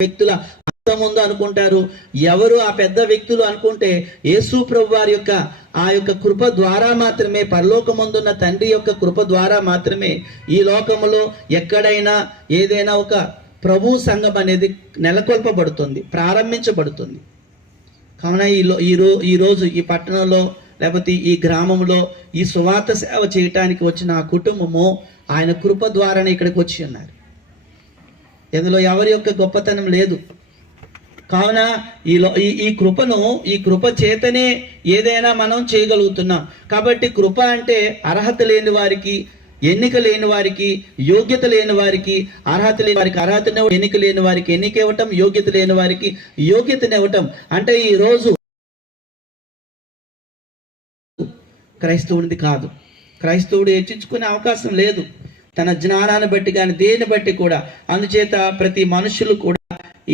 వ్యక్తుల ముందు అనుకుంటారు. ఎవరు ఆ పెద్ద వ్యక్తులు అనుకుంటే యేసు ప్రభు వారి యొక్క ఆ యొక్క కృప ద్వారా మాత్రమే, పరలోకమందున్న తండ్రి యొక్క కృప ద్వారా మాత్రమే ఈ లోకములో ఎక్కడైనా ఏదైనా ఒక ప్రభు సంఘం అనేది నెలకొల్పబడుతుంది, ప్రారంభించబడుతుంది. కావున ఈరోజు ఈ పట్టణంలో లేకపోతే ఈ గ్రామంలో ఈ సువార్త సేవ చేయటానికి వచ్చిన ఆ కుటుంబము ఆయన కృప ద్వారానే ఇక్కడికి వచ్చి ఉన్నారు. ఇందులో ఎవరి యొక్క గొప్పతనం లేదు. కావున ఈ కృప చేతనే ఏదైనా మనం చేయగలుగుతున్నాం. కాబట్టి కృప అంటే అర్హత లేని వారికి, ఎన్నిక లేని వారికి, యోగ్యత లేని వారికి, అర్హత లేని వారికి అర్హతనే, ఎన్నిక లేని వారికి ఎన్నిక ఇవ్వటం, యోగ్యత లేని వారికి యోగ్యతనివ్వటం. అంటే ఈరోజు క్రైస్తవుడిది కాదు. క్రైస్తవుడు హెచ్చించుకునే అవకాశం లేదు, తన జ్ఞానాన్ని బట్టి కానీ దేని బట్టి కూడా. అందుచేత ప్రతి మనుషులు కూడా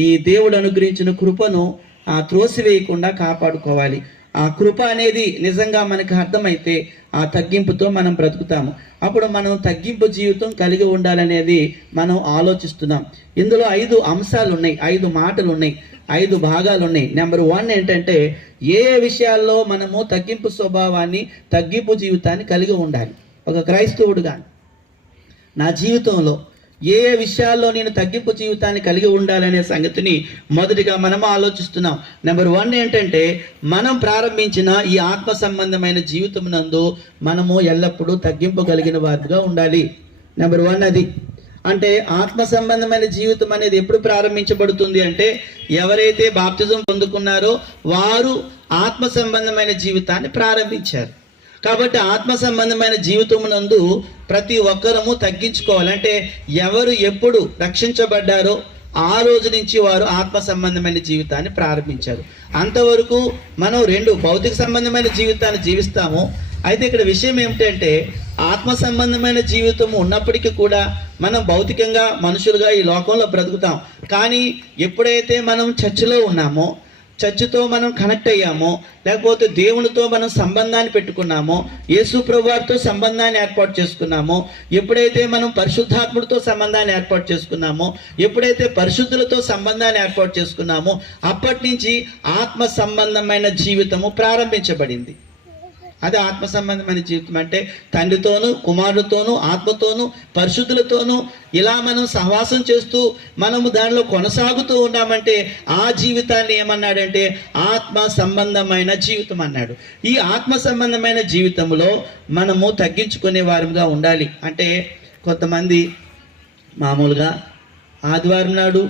ఈ దేవుడు అనుగ్రహించిన కృపను త్రోసివేయకుండా కాపాడుకోవాలి. ఆ కృప అనేది నిజంగా మనకు అర్థమైతే ఆ తగ్గింపుతో మనం బ్రతుకుతాము. అప్పుడు మనం తగ్గింపు జీవితం కలిగి ఉండాలనేది మనం ఆలోచిస్తున్నాం. ఇందులో 5 అంశాలు ఉన్నాయి, 5 మాటలు ఉన్నాయి, 5 భాగాలు ఉన్నాయి. నెంబర్ 1 ఏంటంటే ఏ విషయాల్లో మనము తగ్గింపు స్వభావాన్ని, తగ్గింపు జీవితాన్ని కలిగి ఉండాలి. ఒక క్రైస్తవుడుగా నా జీవితంలో ఏ విషయాల్లో నేను తగ్గింపు జీవితాన్ని కలిగి ఉండాలనే సంగతిని మొదటిగా మనము ఆలోచిస్తున్నాం. నెంబర్ 1 ఏంటంటే మనం ప్రారంభించిన ఈ ఆత్మ సంబంధమైన జీవితం నందు మనము ఎల్లప్పుడూ తగ్గింపు కలిగిన వారిగా ఉండాలి. నెంబర్ 1 అది. అంటే ఆత్మ సంబంధమైన జీవితం అనేది ఎప్పుడు ప్రారంభించబడుతుంది అంటే ఎవరైతే బాప్తిజం పొందుకున్నారో వారు ఆత్మ సంబంధమైన జీవితాన్ని ప్రారంభించారు. కాబట్టి ఆత్మ సంబంధమైన జీవితమునందు ప్రతి ఒక్కరము తగ్గించుకోవాలి. అంటే ఎవరు ఎప్పుడు రక్షించబడ్డారో ఆ రోజు నుంచి వారు ఆత్మ సంబంధమైన జీవితాన్ని ప్రారంభించారు. అంతవరకు మనం 2 భౌతిక సంబంధమైన జీవితాన్ని జీవిస్తాము. అయితే ఇక్కడ విషయం ఏమిటంటే ఆత్మ సంబంధమైన జీవితం ఉన్నప్పటికీ కూడా మనం భౌతికంగా మనుషులుగా ఈ లోకంలో బ్రతుకుతాం. కానీ ఎప్పుడైతే మనం చర్చిలో ఉన్నామో, చర్చితో మనం కనెక్ట్ అయ్యామో, లేకపోతే దేవునితో మనం సంబంధాన్ని పెట్టుకున్నామో, యేసు ప్రభువారితో సంబంధాన్ని ఏర్పాటు చేసుకున్నామో, ఎప్పుడైతే మనం పరిశుద్ధాత్ముడితో సంబంధాన్ని ఏర్పాటు చేసుకున్నామో, ఎప్పుడైతే పరిశుద్ధులతో సంబంధాన్ని ఏర్పాటు చేసుకున్నామో అప్పటి నుంచి ఆత్మ సంబంధమైన జీవితము ప్రారంభించబడింది. అది ఆత్మ సంబంధమైన జీవితం. అంటే తండ్రితోనూ, కుమారుడితోనూ, ఆత్మతోనూ, పరిశుద్ధులతోనూ ఇలా మనం సహవాసం చేస్తూ మనము దానిలో కొనసాగుతూ ఉన్నామంటే ఆ జీవితాన్ని ఏమన్నాడంటే ఆత్మ సంబంధమైన జీవితం అన్నాడు. ఈ ఆత్మ సంబంధమైన జీవితంలో మనము తగ్గించుకునే వారిగా ఉండాలి. అంటే కొంతమంది మామూలుగా ఆదివారం నాడు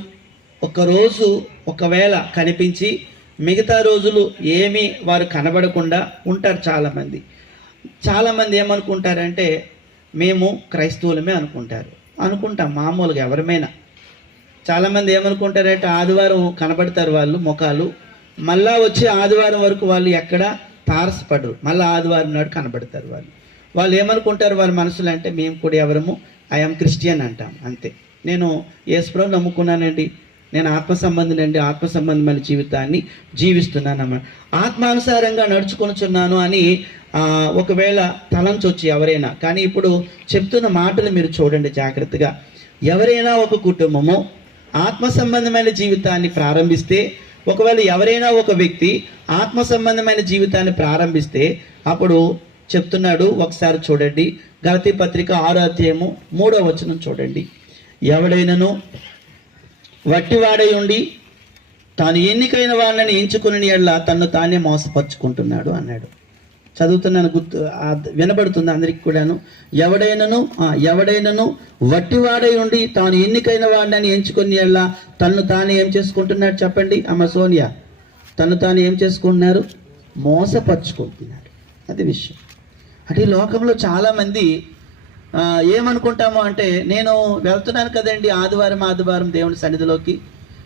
ఒకరోజు ఒకవేళ కనిపించి మిగతా రోజులు ఏమీ వారు కనబడకుండా ఉంటారు. చాలామంది ఏమనుకుంటారంటే మేము క్రైస్తవులమే అనుకుంటాం. మామూలుగా ఎవరమైనా చాలామంది ఏమనుకుంటారంటే ఆదివారం కనబడతారు వాళ్ళు ముఖాలు, మళ్ళా వచ్చి ఆదివారం వరకు వాళ్ళు ఎక్కడ తారసపడరు, మళ్ళీ ఆదివారం నాడు కనబడతారు. వాళ్ళు ఏమనుకుంటారు వాళ్ళ మనసులో అంటే మేము కూడా ఎవరము ఐఎమ్ క్రిస్టియన్ అంటాం, అంతే. నేను యేసుప్రభువుని నమ్ముకున్నానండి, నేను ఆత్మ సంబంధమైన జీవితాన్ని జీవిస్తున్నానన్నమాట, ఆత్మానుసారంగా నడుచుకొనుచున్నాను అని ఒకవేళ తలంచొచ్చి ఎవరైనా. కానీ ఇప్పుడు చెప్తున్న మాటలు మీరు చూడండి జాగ్రత్తగా. ఎవరైనా ఒక కుటుంబము ఆత్మ సంబంధమైన జీవితాన్ని ప్రారంభిస్తే, ఒకవేళ ఎవరైనా ఒక వ్యక్తి ఆత్మ సంబంధమైన జీవితాన్ని ప్రారంభిస్తే అప్పుడు చెప్తున్నాడు. ఒకసారి చూడండి, గలతీ పత్రిక 6వ అధ్యాయము 3వ వచనం చూడండి. ఎవడైనను వట్టివాడై ఉండి తాను ఎన్నికైన వాళ్ళని ఎంచుకుని ఎడల తన్ను తానే మోసపరుచుకుంటున్నాడు అన్నాడు. చదువుతున్నాను, వినబడుతుంది అందరికి కూడాను. ఎవడైనను వట్టివాడై ఉండి తాను ఎన్నికైన వాడిని ఎంచుకుని ఎడల తన్ను తానే ఏం చేసుకుంటున్నాడు చెప్పండి అమ్మ సోనియా? తను తాను ఏం చేసుకుంటున్నారు? మోసపరుచుకుంటున్నాడు. అది విషయం. అంటే ఈ లోకంలో చాలామంది ఏమనుకుంటాము అంటే నేను వెళ్తున్నాను కదండి ఆదివారం దేవుని సన్నిధిలోకి,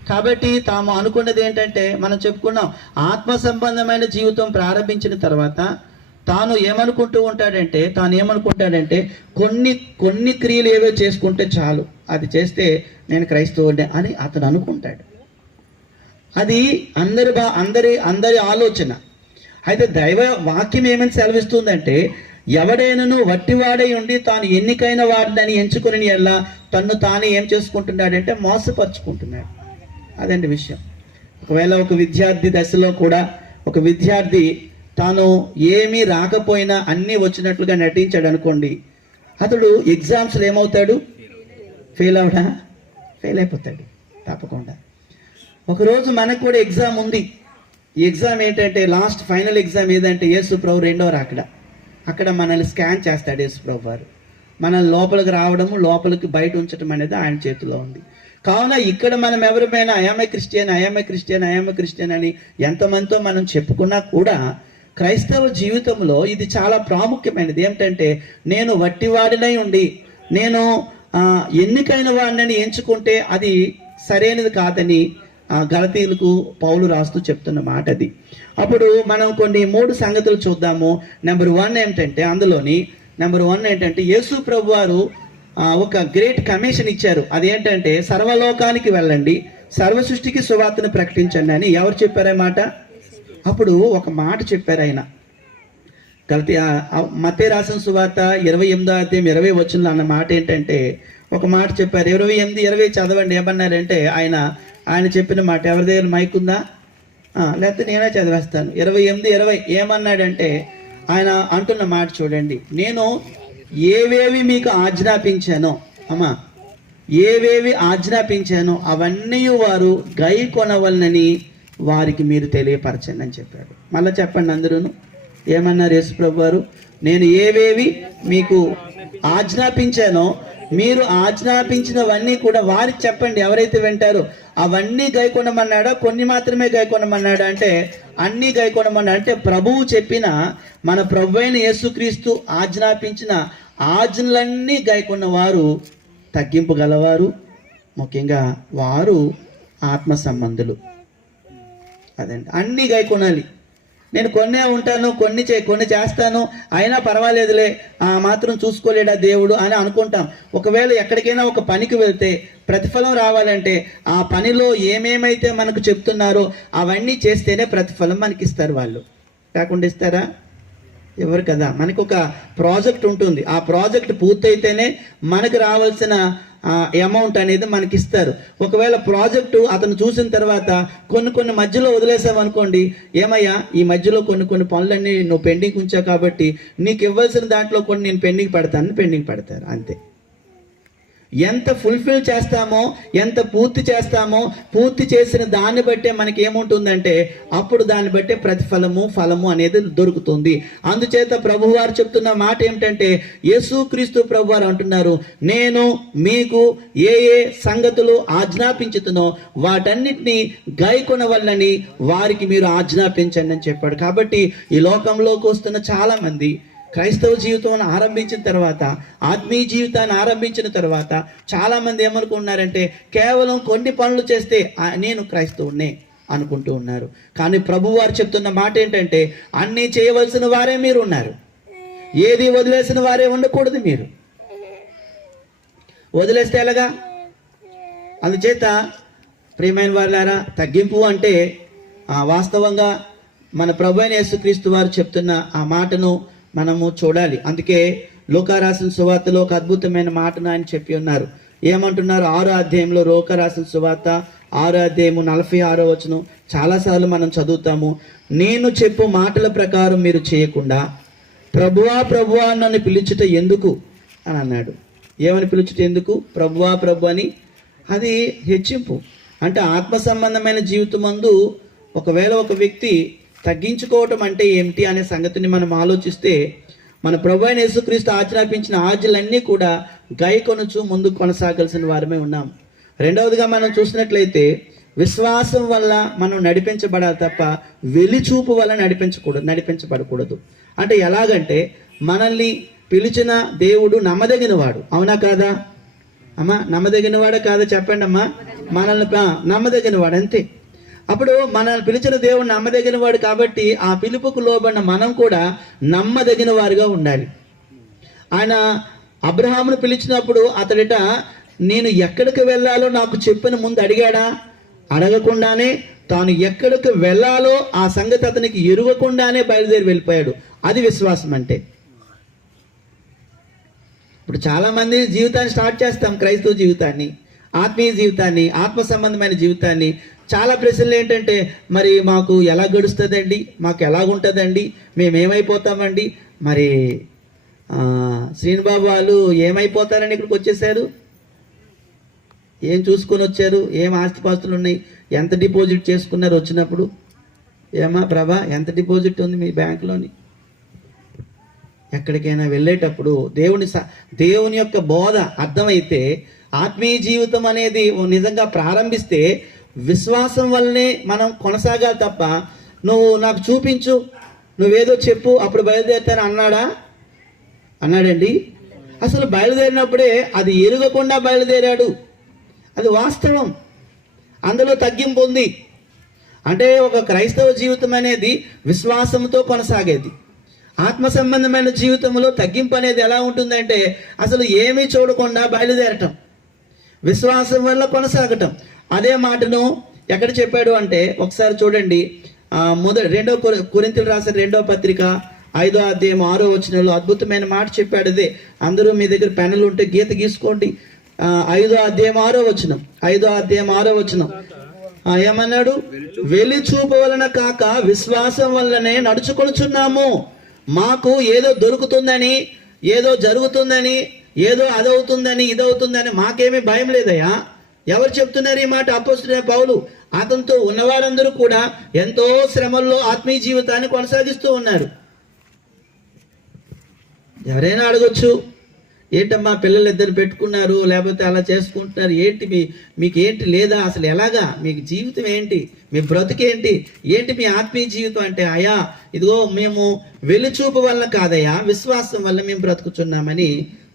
కాబట్టి తాము అనుకున్నది ఏంటంటే మనం చెప్పుకున్నాం ఆత్మ సంబంధమైన జీవితం ప్రారంభించిన తర్వాత తాను ఏమనుకుంటాడంటే కొన్ని క్రియలు ఏవో చేసుకుంటే చాలు, అది చేస్తే నేను క్రైస్తవుడే అని అతను అనుకుంటాడు. అది అందరి ఆలోచన. అయితే దైవ వాక్యం ఏమని సెలవిస్తుందంటే ఎవడైనను వట్టివాడై ఉండి తాను ఎన్నికైన వాడిని ఎంచుకుని ఎలా తన్ను తాను ఏం చేసుకుంటున్నాడంటే మోసపరుచుకుంటున్నాడు. అదండి విషయం. ఒకవేళ ఒక విద్యార్థి దశలో కూడా ఒక విద్యార్థి తాను ఏమీ రాకపోయినా అన్నీ వచ్చినట్లుగా నటించాడు అనుకోండి, అతడు ఎగ్జామ్స్లో ఏమవుతాడు? ఫెయిల్ అయిపోతాడు తప్పకుండా. ఒకరోజు మనకు కూడా ఎగ్జామ్ ఉంది. ఈ ఎగ్జామ్ ఏంటంటే లాస్ట్ ఫైనల్ ఎగ్జామ్ ఏదంటే యేసు ప్రభు రెండో రాకడ. అక్కడ మనల్ని స్కాన్ చేస్తాడు యేసు ప్రభు వారు. మనల్ని లోపలికి రావడము, లోపలికి బయట ఉంచడం అనేది ఆయన చేతిలో ఉంది. కావున ఇక్కడ మనం ఎవరిమైనా ఐఎమ్ క్రిస్టియన్ అని ఎంతమందితో మనం చెప్పుకున్నా కూడా క్రైస్తవ జీవితంలో ఇది చాలా ప్రాముఖ్యమైనది. ఏమిటంటే నేను వట్టివాడినై ఉండి నేను ఎన్నికైన వాడిని ఎంచుకుంటే అది సరైనది కాదని గలతీయులకు పౌలు రాస్తూ చెప్తున్న మాట అది. అప్పుడు మనం కొన్ని 3 సంగతులు చూద్దాము. నెంబర్ 1 ఏంటంటే యేసు ప్రభు వారు ఒక గ్రేట్ కమిషన్ ఇచ్చారు. అదేంటంటే సర్వలోకానికి వెళ్ళండి, సర్వ సృష్టికి సువార్తను ప్రకటించండి అని. ఎవరు చెప్పారు ఆ మాట? అప్పుడు ఒక మాట చెప్పారు ఆయన. మత్తయి రాసిన సువార్త 28వ అధ్యాయం 20 వచనంలో అన్న మాట ఏంటంటే, ఒక మాట చెప్పారు. 28, 20 చదవండి. ఏమన్నారంటే ఆయన చెప్పిన మాట. ఎవరి దగ్గర మైక్ ఉందా? లేకపోతే నేనే చదివేస్తాను. 28, 20 ఏమన్నాడంటే ఆయన అంటున్న మాట చూడండి. నేను ఏవేవి మీకు ఆజ్ఞాపించానో అవన్నీ వారు గై కొనవలనని వారికి మీరు తెలియపరచండి అని చెప్పాడు. మళ్ళీ చెప్పండి అందరూను. ఏమన్నారు యేసు ప్రభు వారు? నేను ఏవేవి మీకు ఆజ్ఞాపించానో మీరు ఆజ్ఞాపించినవన్నీ కూడా వారికి చెప్పండి. ఎవరైతే వింటారో అవన్నీ గైకొనమన్నాడా? కొన్ని మాత్రమే గైకొనమన్నాడా అంటే అన్నీ గైకొనమన్నాడు. అంటే ప్రభువు చెప్పిన, మన ప్రభు అయిన యేసుక్రీస్తు ఆజ్ఞాపించిన ఆజ్ఞలన్నీ గైకొన్న వారు తగ్గింపు గలవారు, ముఖ్యంగా వారు ఆత్మ సంబంధులు. అదండి, అన్నీ గైకొనాలి. నేను కొన్నే ఉంటాను, కొన్ని చేస్తాను, అయినా పర్వాలేదులే, ఆ మాత్రం చూసుకోలేడా దేవుడు అని అనుకుంటాం. ఒకవేళ ఎక్కడికైనా ఒక పనికి వెళ్తే ప్రతిఫలం రావాలంటే ఆ పనిలో ఏమేమైతే మనకు చెప్తున్నారో అవన్నీ చేస్తేనే ప్రతిఫలం మనకి ఇస్తారు. వాళ్ళు కాకుండా ఇస్తారా? ఎవరు కదా. మనకు ఒక ప్రాజెక్ట్ ఉంటుంది, ఆ ప్రాజెక్ట్ పూర్తయితేనే మనకు రావాల్సిన అమౌంట్ అనేది మనకి ఇస్తారు. ఒకవేళ ప్రాజెక్టు అతను చూసిన తర్వాత కొన్ని మధ్యలో వదిలేసామనుకోండి, ఏమయ్యా ఈ మధ్యలో కొన్ని పనులన్నీ నువ్వు పెండింగ్ ఉంచావు కాబట్టి నీకు ఇవ్వాల్సిన దాంట్లో కొన్ని నేను పెండింగ్ పెడతారు. అంతే. ఎంత ఫుల్ఫిల్ చేస్తామో, ఎంత పూర్తి చేస్తామో, పూర్తి చేసిన దాన్ని బట్టే మనకి ఏముంటుందంటే అప్పుడు దాన్ని బట్టే ఫలము అనేది దొరుకుతుంది. అందుచేత ప్రభువారు చెప్తున్న మాట ఏమిటంటే, యేసుక్రీస్తు ప్రభువారు అంటున్నారు, నేను మీకు ఏ సంగతులు ఆజ్ఞాపించుతునో వాటన్నిటినీ గైకొనవలనని వారికి మీరు ఆజ్ఞాపించండి అని చెప్పాడు. కాబట్టి ఈ లోకంలోకి వస్తున్న చాలా మంది క్రైస్తవ జీవితం ఆరంభించిన తర్వాత, ఆత్మీయ జీవితాన్ని ఆరంభించిన తర్వాత చాలామంది ఏమనుకుంటున్నారంటే కేవలం కొన్ని పనులు చేస్తే నేను క్రైస్తవునే అనుకుంటూ ఉన్నారు. కానీ ప్రభువారు చెప్తున్న మాట ఏంటంటే అన్నీ చేయవలసిన వారే మీరు ఉన్నారు, ఏది వదిలేసిన వారే ఉండకూడదు. మీరు వదిలేస్తే ఎలాగా? అందుచేత ప్రియమైన వారులారా, తగ్గింపు అంటే వాస్తవంగా మన ప్రభు అయిన యేసుక్రీస్తు వారు చెప్తున్న ఆ మాటను మనము చూడాలి. అందుకే లూకా రాసిన సువార్తలో ఒక అద్భుతమైన మాటను ఆయన చెప్పి ఉన్నారు. ఏమంటున్నారు? 6వ అధ్యాయంలో, లూకా రాసిన సువార్త 6వ అధ్యాయము 46వ వచనం చాలాసార్లు మనం చదువుతాము. నేను చెప్పు మాటల ప్రకారం మీరు చేయకుండా ప్రభువా నన్ను పిలుచుట ఎందుకు అని అన్నాడు. ఏమని పిలుచుట ఎందుకు? ప్రభు అని. అది హెచ్చింపు. అంటే ఆత్మ సంబంధమైన జీవితమందు ఒకవేళ ఒక వ్యక్తి తగ్గించుకోవటం అంటే ఏమిటి అనే సంగతిని మనం ఆలోచిస్తే, మన ప్రభు అయిన యేసుక్రీస్తు ఆజ్ఞాపించిన ఆజ్ఞలన్నీ కూడా గైకొనుచు ముందుకు కొనసాగాల్సిన వారమే ఉన్నాం. రెండవదిగా మనం చూసినట్లయితే విశ్వాసం వల్ల మనం నడిపించబడాలి తప్ప వెలిచూపు వల్ల నడిపించబడకూడదు. అంటే ఎలాగంటే మనల్ని పిలిచిన దేవుడు నమ్మదగిన వాడు, అవునా కాదా అమ్మా? నమ్మదగిన వాడా కాదా చెప్పండి అమ్మా. మనల్ని నమ్మదగిన వాడు, అంతే. అప్పుడు మనల్ని పిలిచిన దేవుడు నమ్మదగిన వాడు కాబట్టి ఆ పిలుపుకు లోబడిన మనం కూడా నమ్మదగిన వారుగా ఉండాలి. ఆయన అబ్రహామును పిలిచినప్పుడు అతడిట నేను ఎక్కడికి వెళ్ళాలో నాకు చెప్పిన ముందు అడిగాడా? అడగకుండానే తాను ఎక్కడికి వెళ్ళాలో ఆ సంగతి అతనికి ఎరుగకుండానే బయలుదేరి వెళ్ళిపోయాడు. అది విశ్వాసం అంటే. ఇప్పుడు చాలామంది జీవితాన్ని స్టార్ట్ చేస్తాం, క్రైస్తవ జీవితాన్ని. ఆత్మీయ జీవితాన్ని, ఆత్మ సంబంధమైన జీవితాన్ని. చాలా ప్రశ్నలు ఏంటంటే, మరి మాకు ఎలా గడుస్తుందండి, మాకు ఎలాగుంటుందండి, మేమేమైపోతామండి. మరి శ్రీనుబాబు వాళ్ళు ఏమైపోతారని ఇక్కడికి వచ్చేసారు? ఏం చూసుకొని వచ్చారు? ఏం ఆస్తిపాస్తులు ఉన్నాయి? ఎంత డిపాజిట్ చేసుకున్నారు వచ్చినప్పుడు? ఏమా ప్రభా, ఎంత డిపాజిట్ ఉంది మీ బ్యాంకులోని? ఎక్కడికైనా వెళ్ళేటప్పుడు దేవుని యొక్క బోధ అర్థమైతే, ఆత్మీయ జీవితం అనేది నిజంగా ప్రారంభిస్తే విశ్వాసం వల్లనే మనం కొనసాగాలి తప్ప, నువ్వు నాకు చూపించు, నువ్వేదో చెప్పు, అప్పుడు బయలుదేరుతాను అన్నాడండి. అసలు బయలుదేరినప్పుడే అది ఎరుగకుండా బయలుదేరాడు. అది వాస్తవం. అందులో తగ్గింపు ఉంది. అంటే ఒక క్రైస్తవ జీవితం అనేది విశ్వాసంతో కొనసాగేది. ఆత్మ సంబంధమైన జీవితంలో తగ్గింపు అనేది ఎలా ఉంటుందంటే, అసలు ఏమీ చూడకుండా బయలుదేరటం, విశ్వాసం వల్ల కొనసాగటం. అదే మాటను ఎక్కడ చెప్పాడు అంటే, ఒకసారి చూడండి, 2 కొరింథీయులకు రాసిన 2వ పత్రిక 5వ అధ్యాయం 6వ వచనంలో అద్భుతమైన మాట చెప్పాడు. అదే అందరూ మీ దగ్గర పెన్నులు ఉంటే గీత గీసుకోండి. 5వ అధ్యాయం 6వ వచనం, 5వ అధ్యాయం 6వ వచనం ఏమన్నాడు? వెలి చూపు వలన కాక విశ్వాసం వల్లనే నడుచుకొనుచున్నాము. మాకు ఏదో దొరుకుతుందని, ఏదో జరుగుతుందని, ఏదో అదవుతుందని, ఇదవుతుందని మాకేమీ భయం లేదయ్యా. ఎవరు చెప్తున్నారు ఈ మాట? అపోస్తలుడైన పౌలు. అతనితో ఉన్నవారందరూ కూడా ఎంతో శ్రమల్లో ఆత్మీయ జీవితాన్ని కొనసాగిస్తూ ఉన్నారు. ఎవరైనా అడగొచ్చు, ఏంటమ్మా పిల్లలు ఇద్దరు పెట్టుకున్నారు, లేకపోతే అలా చేసుకుంటున్నారు, ఏంటి మీకేంటి లేదా, అసలు ఎలాగా మీకు జీవితం ఏంటి, మీ బ్రతుకేంటి, ఏంటి మీ ఆత్మీయ జీవితం అంటే, అయ్యా ఇదిగో మేము వెలుచూపు వల్ల కాదయ్యా, విశ్వాసం వల్ల మేము బ్రతుకుతున్నామని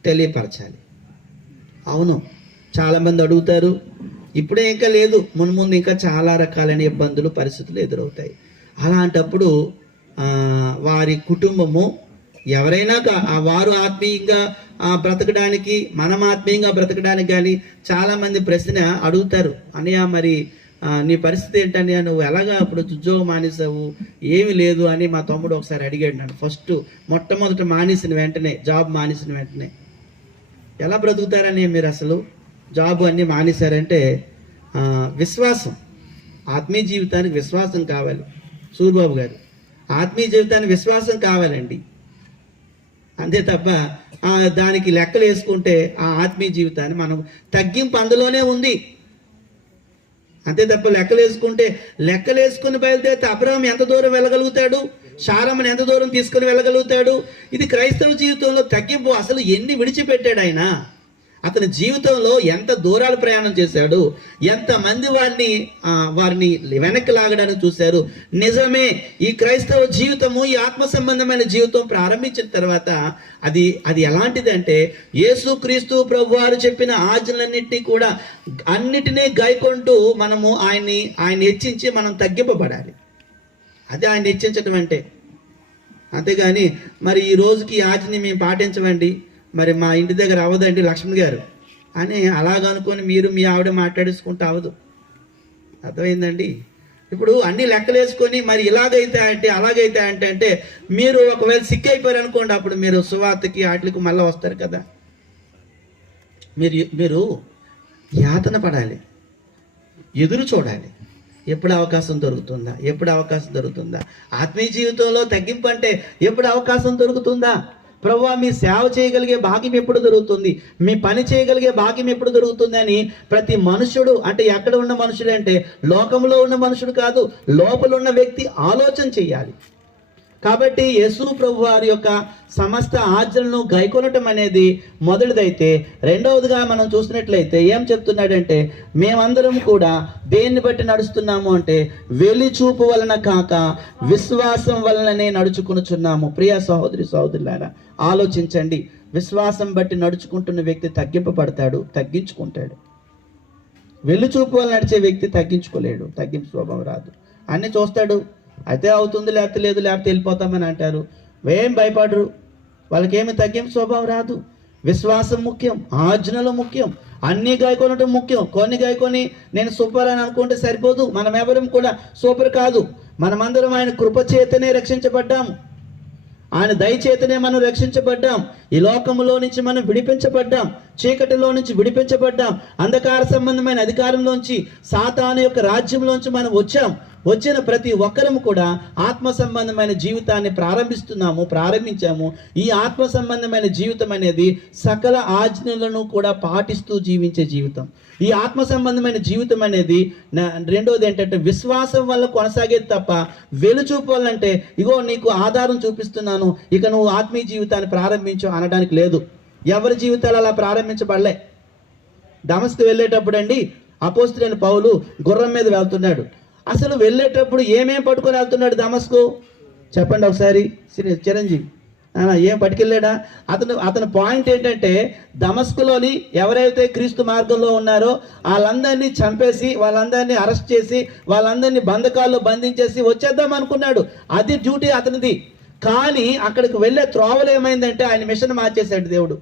తెలియపరచాలి. అవును, చాలామంది అడుగుతారు, ఇప్పుడే ఇంకా లేదు, ముందు ఇంకా చాలా రకాలైన ఇబ్బందులు, పరిస్థితులు ఎదురవుతాయి. అలాంటప్పుడు వారి కుటుంబము ఎవరైనా వారు ఆత్మీయంగా బ్రతకడానికి, మనం ఆత్మీయంగా బ్రతకడానికి కానీ చాలామంది ప్రశ్న అడుగుతారు, అన్నయ్య మరి నీ పరిస్థితి ఏంటన్నయ్య, నువ్వు ఎలాగా ఇప్పుడు ఉద్యోగం మానేసావు, ఏమి లేదు అని మా తమ్ముడు ఒకసారి అడిగాడు నన్ను. మొట్టమొదట మానేసిన వెంటనే, జాబ్ మానేసిన వెంటనే ఎలా బ్రతుకుతారని మీరు అసలు జాబ్ అన్నీ మానేశారంటే, విశ్వాసం, ఆత్మీయ జీవితానికి విశ్వాసం కావాలి. సూరిబాబు గారు, ఆత్మీయ జీవితానికి విశ్వాసం కావాలండి. అంతే తప్ప దానికి లెక్కలు వేసుకుంటే ఆ ఆత్మీయ జీవితాన్ని మనం తగ్గింపు అందులోనే ఉంది. అంతే తప్ప లెక్కలు వేసుకుని బయలుదేరితే అబ్రహాం ఎంత దూరం వెళ్ళగలుగుతాడు, శారమ్మని ఎంత దూరం తీసుకుని వెళ్ళగలుగుతాడు. ఇది క్రైస్తవ జీవితంలో తగ్గింపు. అసలు ఎన్ని విడిచిపెట్టాడు ఆయన, అతని జీవితంలో ఎంత దూరాలు ప్రయాణం చేశాడు, ఎంతమంది వారిని వెనక్కి లాగడానికి చూశారు. నిజమే, ఈ క్రైస్తవ జీవితము, ఈ ఆత్మ సంబంధమైన జీవితం ప్రారంభించిన తర్వాత అది ఎలాంటిది అంటే, యేసుక్రీస్తు ప్రభువారు చెప్పిన ఆజ్ఞలన్నింటినీ కూడా అన్నిటినీ గైకొంటూ మనము ఆయన హెచ్చించి మనం తగ్గింపబడాలి. అదే ఆయన హెచ్చించడం అంటే. అంతేగాని మరి ఈ రోజుకి ఈ ఆజ్ఞని మేము పాటించమండి, మరి మా ఇంటి దగ్గర అవ్వదండి లక్ష్మణ్ గారు అని అలాగనుకొని మీరు మీ ఆవిడ మాట్లాడేసుకుంటూ అవ్వదు. అర్థమైందండి? ఇప్పుడు అన్ని లెక్కలేసుకొని మరి ఇలాగైతే అంటే అలాగైతే అంటే మీరు ఒకవేళ సిక్ అయిపోయారు అనుకోండి, అప్పుడు మీరు సువార్తకి వాటికి మళ్ళీ వస్తారు కదా. మీరు యాతన పడాలి, ఎదురు చూడాలి, ఎప్పుడు అవకాశం దొరుకుతుందా. ఆత్మీయ జీవితంలో తగ్గింపు అంటే ఎప్పుడు అవకాశం దొరుకుతుందా? ప్రభువా, మీ సేవ చేయగలిగే భాగ్యం ఎప్పుడు దొరుకుతుంది, మీ పని చేయగలిగే భాగ్యం ఎప్పుడు దొరుకుతుంది అని ప్రతి మనుషుడు, అంటే ఎక్కడ ఉన్న మనుషుడు అంటే లోకంలో ఉన్న మనుషుడు కాదు, లోపల ఉన్న వ్యక్తి ఆలోచన చేయాలి. కాబట్టి యేసు ప్రభు వారి యొక్క సమస్త ఆజ్ఞలను గైకొనటం అనేది మొదటిదైతే, రెండవదిగా మనం చూసినట్లయితే ఏం చెప్తున్నాడంటే, మేమందరం కూడా దేన్ని బట్టి నడుస్తున్నాము అంటే వెలిచూపు వలన కాక విశ్వాసం వలననే నడుచుకునుచున్నాము. ప్రియ సహోదరి సహోదరులారా, ఆలోచించండి. విశ్వాసం బట్టి నడుచుకుంటున్న వ్యక్తి తగ్గింపబడతాడు, తగ్గించుకుంటాడు. వెలుచూపు వల్ల నడిచే వ్యక్తి తగ్గించుకోలేడు, తగ్గింపు స్వభావం రాదు. అన్నీ చూస్తాడు, అయితే అవుతుంది, లేకపోతే లేదు, లేకపోతే వెళ్ళిపోతామని అంటారు. ఏం భయపడరు, వాళ్ళకేమి తగ్గింపు స్వభావం రాదు. విశ్వాసం ముఖ్యం, ఆజ్ఞలు ముఖ్యం, అన్నీ గాయకొనటం ముఖ్యం. కొన్ని గాయకొని నేను సూపర్ అని అనుకుంటే సరిపోదు. మనం ఎవరం కూడా సూపర్ కాదు. మనమందరం ఆయన కృప చేతనే రక్షించబడ్డాము. ఆయన దయచేతనే మనం రక్షించబడ్డాం. ఈ లోకములో నుంచి మనం విడిపించబడ్డాం, చీకటిలో నుంచి విడిపించబడ్డాం, అంధకార సంబంధమైన అధికారంలోంచి, సాతాను యొక్క రాజ్యంలోంచి మనం వచ్చిన ప్రతి ఒక్కరము కూడా ఆత్మ సంబంధమైన జీవితాన్ని ప్రారంభించాము. ఈ ఆత్మ సంబంధమైన జీవితం అనేది సకల ఆజ్ఞలను కూడా పాటిస్తూ జీవించే జీవితం. ఈ ఆత్మ సంబంధమైన జీవితం అనేది రెండోది ఏంటంటే విశ్వాసం వల్ల కొనసాగేది తప్ప వెలుచూపు వల్లంటే ఇగో నీకు ఆధారం చూపిస్తున్నాను ఇక నువ్వు ఆత్మీయ జీవితాన్ని ప్రారంభించు అనడానికి లేదు. ఎవరి జీవితాలు అలా ప్రారంభించబడలే. దమస్కు వెళ్ళేటప్పుడు అండి అపోస్తలుడైన పౌలు గుర్రం మీద వెళ్తున్నాడు. అసలు వెళ్ళేటప్పుడు ఏమేం పట్టుకొని వెళ్తున్నాడు దమస్కు? చెప్పండి ఒకసారి చిరంజీవి. ఏం పట్టుకెళ్ళాడా? అతని పాయింట్ ఏంటంటే దమస్కులోని ఎవరైతే క్రీస్తు మార్గంలో ఉన్నారో వాళ్ళందరినీ చంపేసి, వాళ్ళందరినీ అరెస్ట్ చేసి, వాళ్ళందరినీ బంధకాల్లో బంధించేసి వచ్చేద్దాం అనుకున్నాడు. అది డ్యూటీ అతనిది. కానీ అక్కడికి వెళ్ళే త్రోవలు ఏమైందంటే ఆయన మిషన్ మార్చేశాడు దేవుడు.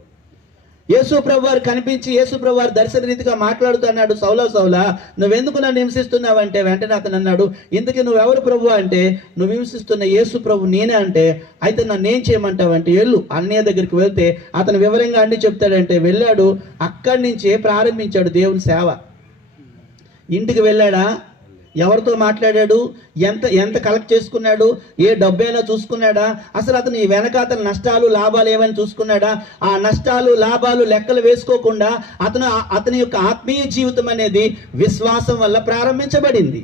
యేసు ప్రభు వారు కనిపించి యేసు ప్రభు వారు దర్శన రీతిగా మాట్లాడుతున్నాడు, సౌలా నువ్వెందుకు నన్ను హింసిస్తున్నావంటే వెంటనే అతను అన్నాడు, ఇంతకీ నువ్వెవరు ప్రభు అంటే, నువ్వు హింసిస్తున్న యేసు ప్రభు నేనే అంటే, అయితే నన్ను ఏం చేయమంటావంటే వెళ్ళు అన్నయ్య దగ్గరికి వెళ్తే అతను వివరంగా అన్ని చెప్తాడంటే వెళ్ళాడు. అక్కడి నుంచే ప్రారంభించాడు దేవుని సేవ. ఇంటికి వెళ్ళాడా? ఎవరితో మాట్లాడాడు? ఎంత కలెక్ట్ చేసుకున్నాడు? ఏ డబ్బైనా చూసుకున్నాడా? అసలు అతని వెనకాతల నష్టాలు లాభాలు ఏమైనా చూసుకున్నాడా? ఆ నష్టాలు లాభాలు లెక్కలు వేసుకోకుండా అతని యొక్క ఆత్మీయ జీవితం అనేది విశ్వాసం వల్ల ప్రారంభించబడింది.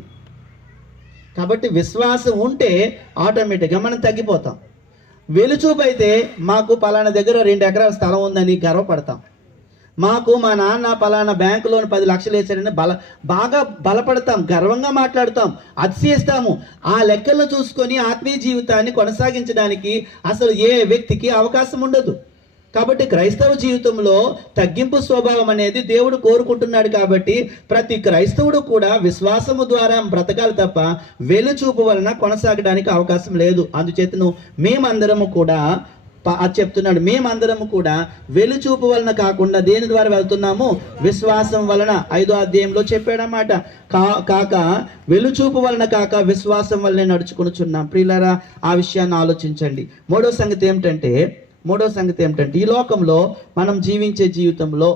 కాబట్టి విశ్వాసం ఉంటే ఆటోమేటిక్గా మనం తగ్గిపోతాం. వెలుచూపు అయితే మాకు పలానా దగ్గర 2 ఎకరాల స్థలం ఉందని గర్వపడతాం. మాకు మా నాన్న పలానా బ్యాంకులోని 10 లక్షలు వేసాడని బాగా బలపడతాం, గర్వంగా మాట్లాడతాం, అతిశయిస్తాము. ఆ లెక్కలను చూసుకొని ఆత్మీయ జీవితాన్ని కొనసాగించడానికి అసలు ఏ వ్యక్తికి అవకాశం ఉండదు. కాబట్టి క్రైస్తవ జీవితంలో తగ్గింపు స్వభావం అనేది దేవుడు కోరుకుంటున్నాడు. కాబట్టి ప్రతి క్రైస్తవుడు కూడా విశ్వాసము ద్వారా బ్రతకాలి తప్ప వెలుచూపు వలన కొనసాగడానికి అవకాశం లేదు. అందుచేతను మేమందరము కూడా అది చెప్తున్నాడు, మేమందరము కూడా వెలుచూపు వలన కాకుండా దేని ద్వారా వెళ్తున్నాము? విశ్వాసం వలన. 5వ అధ్యాయంలో చెప్పాడన్నమాట. కాక వెలుచూపు వలన కాక విశ్వాసం వలనే నడుచుకొనుచున్నాం. ప్రియులారా, ఆ విషయాన్ని ఆలోచించండి. మూడో సంగతి ఏమిటంటే ఈ లోకంలో మనం జీవించే జీవితంలో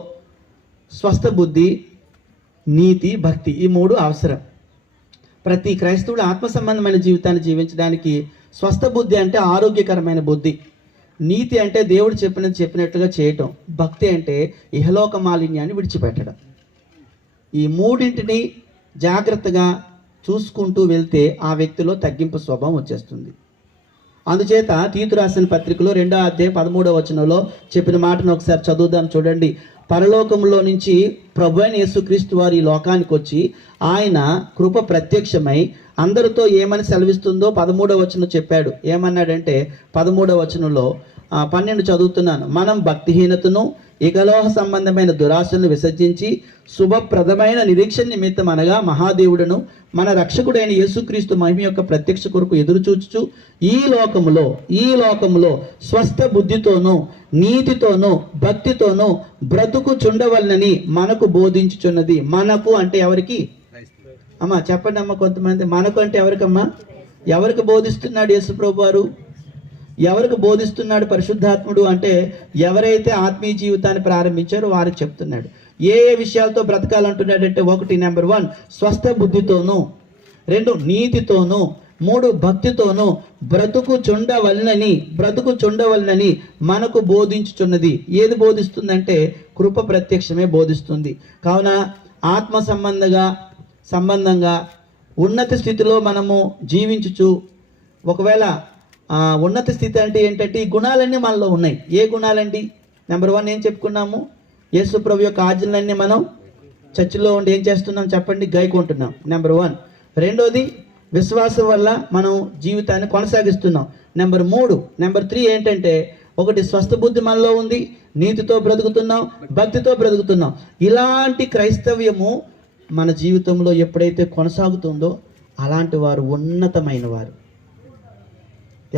స్వస్థ బుద్ధి, నీతి, భక్తి ఈ 3 అవసరం. ప్రతి క్రైస్తవుడు ఆత్మ సంబంధమైన జీవితాన్ని జీవించడానికి స్వస్థ బుద్ధి అంటే ఆరోగ్యకరమైన బుద్ధి, నీతి అంటే దేవుడు చెప్పినట్లుగా చేయటం, భక్తి అంటే ఇహలోక మాలిన్యాన్ని విడిచిపెట్టడం. ఈ 3ంటిని జాగ్రత్తగా చూసుకుంటూ వెళ్తే ఆ వ్యక్తిలో తగ్గింపు స్వభావం వచ్చేస్తుంది. అందుచేత తీతు రాసిన పత్రికలో 2వ అధ్యాయం 13వ వచనంలో చెప్పిన మాటను ఒకసారి చదువుదాం. చూడండి. పరలోకంలో నుంచి ప్రభువైన యేసుక్రీస్తు వారు ఈ లోకానికి వచ్చి ఆయన కృప ప్రత్యక్షమై అందరితో ఏమని సెలవిస్తుందో 13వ వచనం చెప్పాడు. ఏమన్నాడంటే 13వ వచనంలో 12 చదువుతున్నాను. మనం భక్తిహీనతను, ఇకలోహ సంబంధమైన దురాశను విసర్జించి శుభప్రదమైన నిరీక్షణ నిమిత్తం అనగా మహాదేవుడును మన రక్షకుడైన యేసుక్రీస్తు మహిమ యొక్క ప్రత్యక్ష కొరకు ఎదురు చూచుచు ఈ లోకములో స్వస్థ బుద్ధితోనూ నీతితోనూ భక్తితోనూ బ్రతుకు చుండవలనని మనకు బోధించుచున్నది. మనకు అంటే ఎవరికి అమ్మా? చెప్పండి అమ్మ. కొంతమంది మనకు అంటే ఎవరికమ్మా? ఎవరికి బోధిస్తున్నాడు యేసు ప్రభు వారు? ఎవరికి బోధిస్తున్నాడు పరిశుద్ధాత్ముడు అంటే ఎవరైతే ఆత్మీయ జీవితాన్ని ప్రారంభించారో వారికి చెప్తున్నాడు. ఏ విషయాలతో బ్రతకాలంటున్నాడంటే 1 నెంబర్ 1 స్వస్థ బుద్ధితోనూ, 2 నీతితోనూ, 3 భక్తితోనూ బ్రతుకు చుండవలనని మనకు బోధించుచున్నది. ఏది బోధిస్తుందంటే కృప ప్రత్యక్షమే బోధిస్తుంది. కావున ఆత్మ సంబంధంగా ఉన్నత స్థితిలో మనము జీవించుచు, ఒకవేళ ఉన్నత స్థితి అంటే ఏంటంటే ఈ గుణాలన్నీ మనలో ఉన్నాయి. ఏ గుణాలండి? నెంబర్ 1 ఏం చెప్పుకున్నాము? యేసు ప్రభు యొక్క ఆజ్ఞలన్నీ మనం చర్చిలో ఉండి ఏం చేస్తున్నాం చెప్పండి? గైకుంటున్నాం. నెంబర్ 1. రెండోది విశ్వాసం వల్ల మనం జీవితాన్ని కొనసాగిస్తున్నాం. నెంబర్ 3 ఏంటంటే ఒకటి స్వస్థ బుద్ధి మనలో ఉంది, నీతితో బ్రతుకుతున్నాం, భక్తితో బ్రతుకుతున్నాం. ఇలాంటి క్రైస్తవ్యము మన జీవితంలో ఎప్పుడైతే కొనసాగుతుందో అలాంటి వారు ఉన్నతమైన వారు.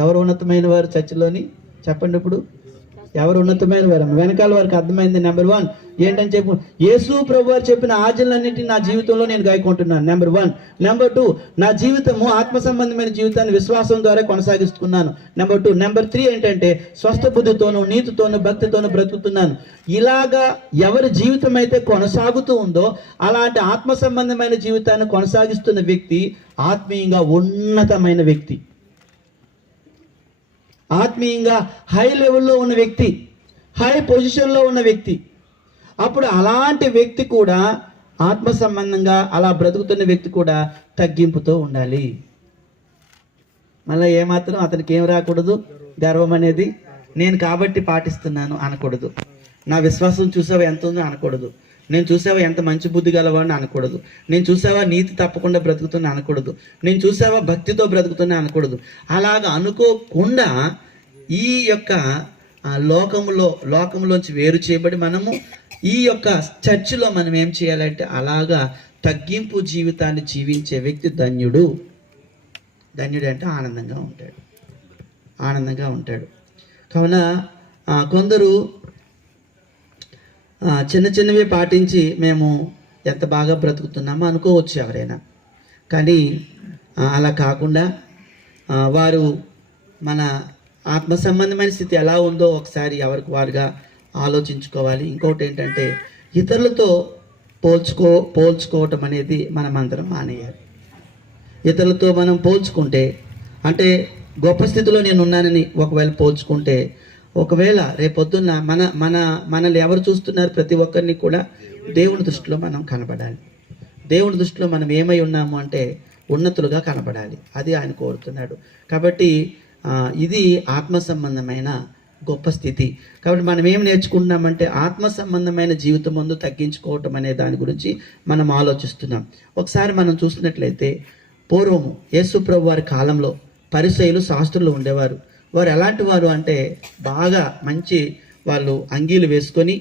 ఎవరు ఉన్నతమైన వారు చర్చిలోని? చెప్పండి ఇప్పుడు. ఎవరు ఉన్నతమైన వారు? వెనకాల వారికి అర్థమైంది. నెంబర్ 1 ఏంటని చెప్పు, యేసు ప్రభు వారు చెప్పిన ఆజ్ఞలన్నింటినీ నా జీవితంలో నేను గాయకుంటున్నాను. నెంబర్ 1. నెంబర్ 2, నా జీవితము ఆత్మ సంబంధమైన జీవితాన్ని విశ్వాసం ద్వారా కొనసాగిస్తున్నాను. నెంబర్ 2. నెంబర్ 3 ఏంటంటే స్వస్థ బుద్ధితోనూ నీతితోనూ భక్తితోనూ బ్రతుకుతున్నాను. ఇలాగా ఎవరి జీవితం అయితే కొనసాగుతూ ఉందో అలాంటి ఆత్మ సంబంధమైన జీవితాన్ని కొనసాగిస్తున్న వ్యక్తి ఆత్మీయంగా ఉన్నతమైన వ్యక్తి, ఆత్మీయంగా హై లెవెల్లో ఉన్న వ్యక్తి, హై పొజిషన్లో ఉన్న వ్యక్తి. అప్పుడు అలాంటి వ్యక్తి కూడా ఆత్మ సంబంధంగా అలా బ్రతుకుతున్న వ్యక్తి కూడా తగ్గింపుతో ఉండాలి. మళ్ళీ ఏమాత్రం అతనికి ఏం రాకూడదు, గర్వం అనేది. నేను కాబట్టి పాటిస్తున్నాను అనకూడదు. నా విశ్వాసం చూసావా ఎంత ఉందో అనకూడదు. నేను చూసావా ఎంత మంచి బుద్ధి గలవాడిని అనకూడదు. నేను చూసావా నీతి తప్పకుండా బ్రతుకుతున్నా అనకూడదు. నేను చూసావా భక్తితో బ్రతుకుతున్నా అనకూడదు. అలాగా అనుకోకుండా ఈ యొక్క లోకంలోంచి వేరు చేయబడి మనము ఈ యొక్క చర్చిలో మనం ఏం చేయాలంటే అలాగా తగ్గింపు జీవితాన్ని జీవించే వ్యక్తి ధన్యుడు. ధన్యుడు అంటే ఆనందంగా ఉంటాడు, ఆనందంగా ఉంటాడు. కావున కొందరు చిన్న చిన్నవి పాటించి మేము ఎంత బాగా బ్రతుకుతున్నామో అనుకోవచ్చు ఎవరైనా. కానీ అలా కాకుండా వారు మన ఆత్మ సంబంధమైన స్థితి ఎలా ఉందో ఒకసారి ఎవరికి వారుగా ఆలోచించుకోవాలి. ఇంకొకటి ఏంటంటే ఇతరులతో పోల్చుకోవటం అనేది మనమందరం మానేయాలి. ఇతరులతో మనం పోల్చుకుంటే, అంటే గొప్ప స్థితిలో నేను ఉన్నానని ఒకవేళ పోల్చుకుంటే, ఒకవేళ రేపొద్దున్న మనల్ని ఎవరు చూస్తున్నారు? ప్రతి ఒక్కరిని కూడా దేవుని దృష్టిలో మనం కనపడాలి. దేవుని దృష్టిలో మనం ఏమై ఉన్నాము అంటే ఉన్నతులుగా కనపడాలి. అది ఆయన కోరుతున్నాడు. కాబట్టి ఇది ఆత్మ సంబంధమైన గొప్ప స్థితి. కాబట్టి మనం ఏం నేర్చుకుంటున్నామంటే ఆత్మ సంబంధమైన జీవితం ముందు తగ్గించుకోవటం అనే దాని గురించి మనం ఆలోచిస్తున్నాం. ఒకసారి మనం చూసినట్లయితే పూర్వము యేసు ప్రభు వారి కాలంలో పరిసయ్యులు శాస్త్రులు ఉండేవారు. వారు ఎలాంటి వారు అంటే బాగా మంచి వాళ్ళు అంగీలు వేసుకొని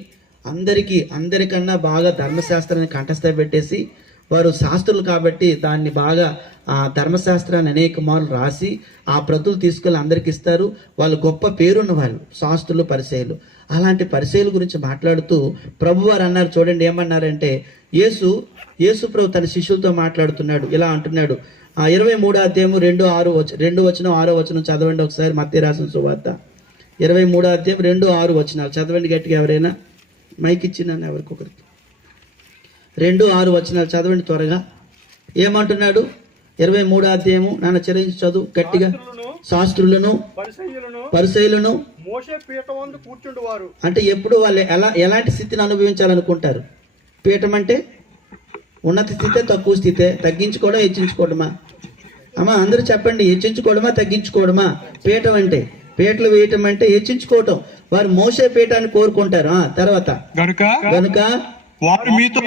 అందరికన్నా బాగా ధర్మశాస్త్రాన్ని కంఠస్థ పెట్టేసి, వారు శాస్త్రులు కాబట్టి దాన్ని బాగా ఆ ధర్మశాస్త్రాన్ని అనేక మార్లు రాసి ఆ ప్రతులు తీసుకెళ్ళి అందరికి ఇస్తారు. వాళ్ళు గొప్ప పేరున్న వాళ్ళు శాస్త్రులు, పరిసయ్యులు. అలాంటి పరిసయ్యుల గురించి మాట్లాడుతూ ప్రభువారు అన్నారు, చూడండి ఏమన్నారంటే, యేసు ప్రభు తన శిష్యులతో మాట్లాడుతున్నాడు. ఇలా అంటున్నాడు, 23వ అధ్యాయము 2-6 వచనం చదవండి ఒకసారి. మత్తయి రాసిన సువార్త 23వ అధ్యాయం 2-6 వచనాలు చదవండి గట్టిగా. ఎవరైనా మైక్ ఇచ్చినాను ఎవరికొకరికి. 2-6 వచనాలు చదవండి త్వరగా. ఏమంటున్నాడు? 23వ అధ్యాయము నాన్న చిరంజీవి చదువు గట్టిగా. శాస్త్రులను పరిసయ్యులను మోషే పీఠం యందు కూర్చుండువారు. అంటే ఎప్పుడు వాళ్ళు ఎలాంటి స్థితిని అనుభవించాలనుకుంటారు? పీఠం అంటే ఉన్నత స్థితే, తక్కువ స్థితే? తగ్గించుకోవడం, హెచ్చించుకోవడమా? అమ్మా అందరూ చెప్పండి, హెచ్చించుకోవడమా తగ్గించుకోవడమా? పీఠం అంటే, పీటలు వేయటం అంటే హెచ్చించుకోవటం. వారు మోసే పీఠాన్ని కోరుకుంటారు. తర్వాత గనుక వారు మీతో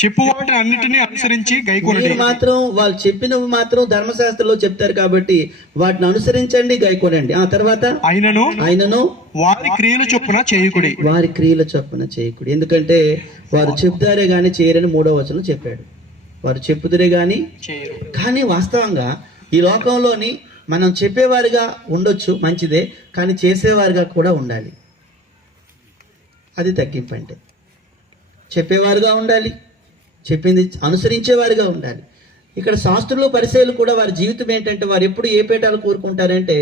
చెప్పు వాటిని అన్నిటినీ అనుసరించి గైకొనండి. మాత్రం వాళ్ళు చెప్పినవి మాత్రం ధర్మశాస్త్రంలో చెప్తారు కాబట్టి వాటిని అనుసరించండి, గైకొనండి. ఆ తర్వాత ఆయనను వారి క్రియల చొప్పున చేయకుడి. వారి క్రియల చొప్పున చేయకుడి. ఎందుకంటే వారు చెప్తారే గాని చేయరని 3వ వచనం చెప్పాడు. వారు చెప్పుతారే గాని చేయరు. కానీ వాస్తవంగా ఈ లోకంలోని మనం చెప్పేవారిగా ఉండొచ్చు, మంచిదే. కానీ చేసేవారిగా కూడా ఉండాలి. అది తగ్గింపు అంటే. చెప్పేవారుగా ఉండాలి, చెప్పింది అనుసరించేవారుగా ఉండాలి. ఇక్కడ శాస్త్రులు, పరిసయ్యులు కూడా వారి జీవితం ఏంటంటే వారు ఎప్పుడు ఏ పీఠాలు కోరుకుంటారంటే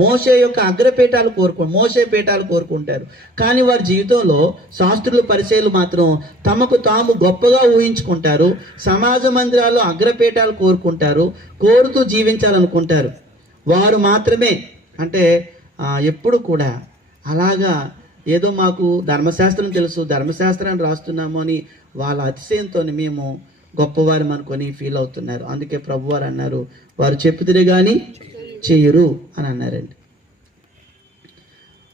మోషే యొక్క అగ్రపీఠాలు మోషే పీఠాలు కోరుకుంటారు. కానీ వారి జీవితంలో శాస్త్రులు, పరిసయ్యులు మాత్రం తమకు తాము గొప్పగా ఊహించుకుంటారు. సమాజ మందిరాల్లో అగ్రపీఠాలు కోరుతూ జీవించాలనుకుంటారు. వారు మాత్రమే అంటే ఎప్పుడు కూడా అలాగా ఏదో మాకు ధర్మశాస్త్రం తెలుసు, ధర్మశాస్త్రాన్ని రాస్తున్నాము అని వాళ్ళ అతిశయంతో మేము గొప్పవారు అనుకొని ఫీల్ అవుతున్నారు. అందుకే ప్రభువారు అన్నారు, వారు చెప్పుతురే కానీ చెయ్యరు అని అన్నారండి.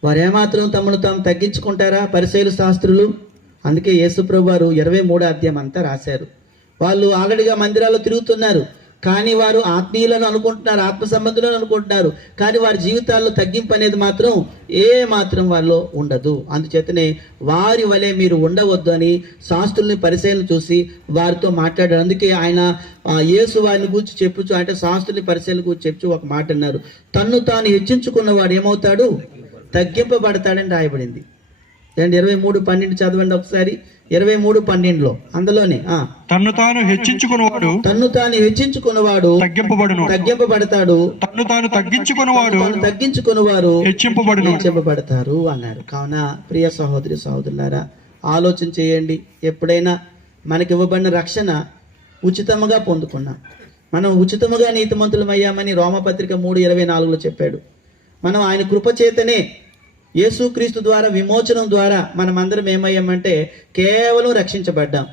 వారు ఏమాత్రం తమను తాము తగ్గించుకుంటారా పరిసయ్యులు, శాస్త్రులు? అందుకే యేసు ప్రభువారు 23వ అధ్యాయం అంతా రాశారు. వాళ్ళు ఆల్రెడీగా మందిరాల్లో తిరుగుతున్నారు, కానీ వారు ఆత్మీయులను అనుకుంటున్నారు, ఆత్మ సంబంధులను అనుకుంటున్నారు. కానీ వారి జీవితాల్లో తగ్గింపు అనేది మాత్రం మాత్రం వాళ్ళు ఉండదు. అందుచేతనే వారి వలె మీరు ఉండవద్దు అని శాస్త్రుల్ని, పరిసయ్యులను చూసి వారితో మాట్లాడారు. అందుకే ఆయన యేసు వారిని గురించి చెప్పుచు, అంటే శాస్త్రుల్ని, పరిసయ్యుల గురించి చెప్పుచు ఒక మాట అన్నారు, తన్ను తాను హెచ్చించుకున్న వాడు ఏమవుతాడు? తగ్గింపబడతాడని రాయబడింది. అండ్ 23:12 చదవండి ఒకసారి. 23:12 అందులోనే తన్ను తాను హెచ్చించుకున్నవాడు తగ్గింపబడతాడు, తన్ను తాను తగ్గించుకున్నవారు హెచ్చింపబడతారు అన్నాడు. కావున ప్రియ సహోదరి సహోదరులారా, ఆలోచన చేయండి. ఎప్పుడైనా మనకి ఇవ్వబడిన రక్షణ ఉచితముగా పొందుకున్నాం. మనం ఉచితముగా నీతిమంతులమయ్యామని రోమపత్రిక 3:24 చెప్పాడు. మనం ఆయన కృపచేతనే యేసుక్రీస్తు ద్వారా విమోచనం ద్వారా మనం అందరం ఏమయ్యామంటే కేవలం రక్షించబడ్డాం.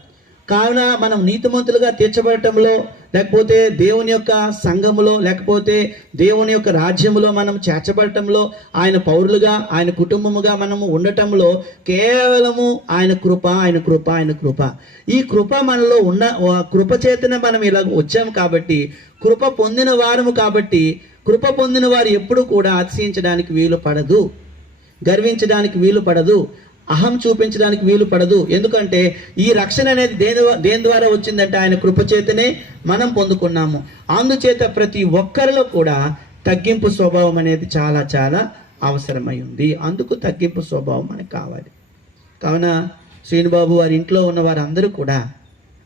కావున మనం నీతిమంతులుగా తీర్చబడటంలో, లేకపోతే దేవుని యొక్క సంఘములో, లేకపోతే దేవుని యొక్క రాజ్యములో మనం చేర్చబడటంలో, ఆయన పౌరులుగా, ఆయన కుటుంబముగా మనము ఉండటంలో కేవలము ఆయన కృప. ఈ కృప మనలో ఉన్న కృప చేతనే మనం ఇలా వచ్చాం కాబట్టి, కృప పొందిన వారము కాబట్టి, కృప పొందిన వారు ఎప్పుడు కూడా అతిశయించడానికి వీలు పడదు, గర్వించడానికి వీలు పడదు, అహం చూపించడానికి వీలు పడదు. ఎందుకంటే ఈ రక్షణ అనేది దేని ద్వారా వచ్చిందంటే ఆయన కృపచేతనే మనం పొందుకున్నాము. అందుచేత ప్రతి ఒక్కరిలో కూడా తగ్గింపు స్వభావం అనేది చాలా చాలా అవసరమై ఉంది. అందుకు తగ్గింపు స్వభావం మనకు కావాలి. కావున శ్రీనుబాబు వారి ఇంట్లో ఉన్న వారందరూ కూడా,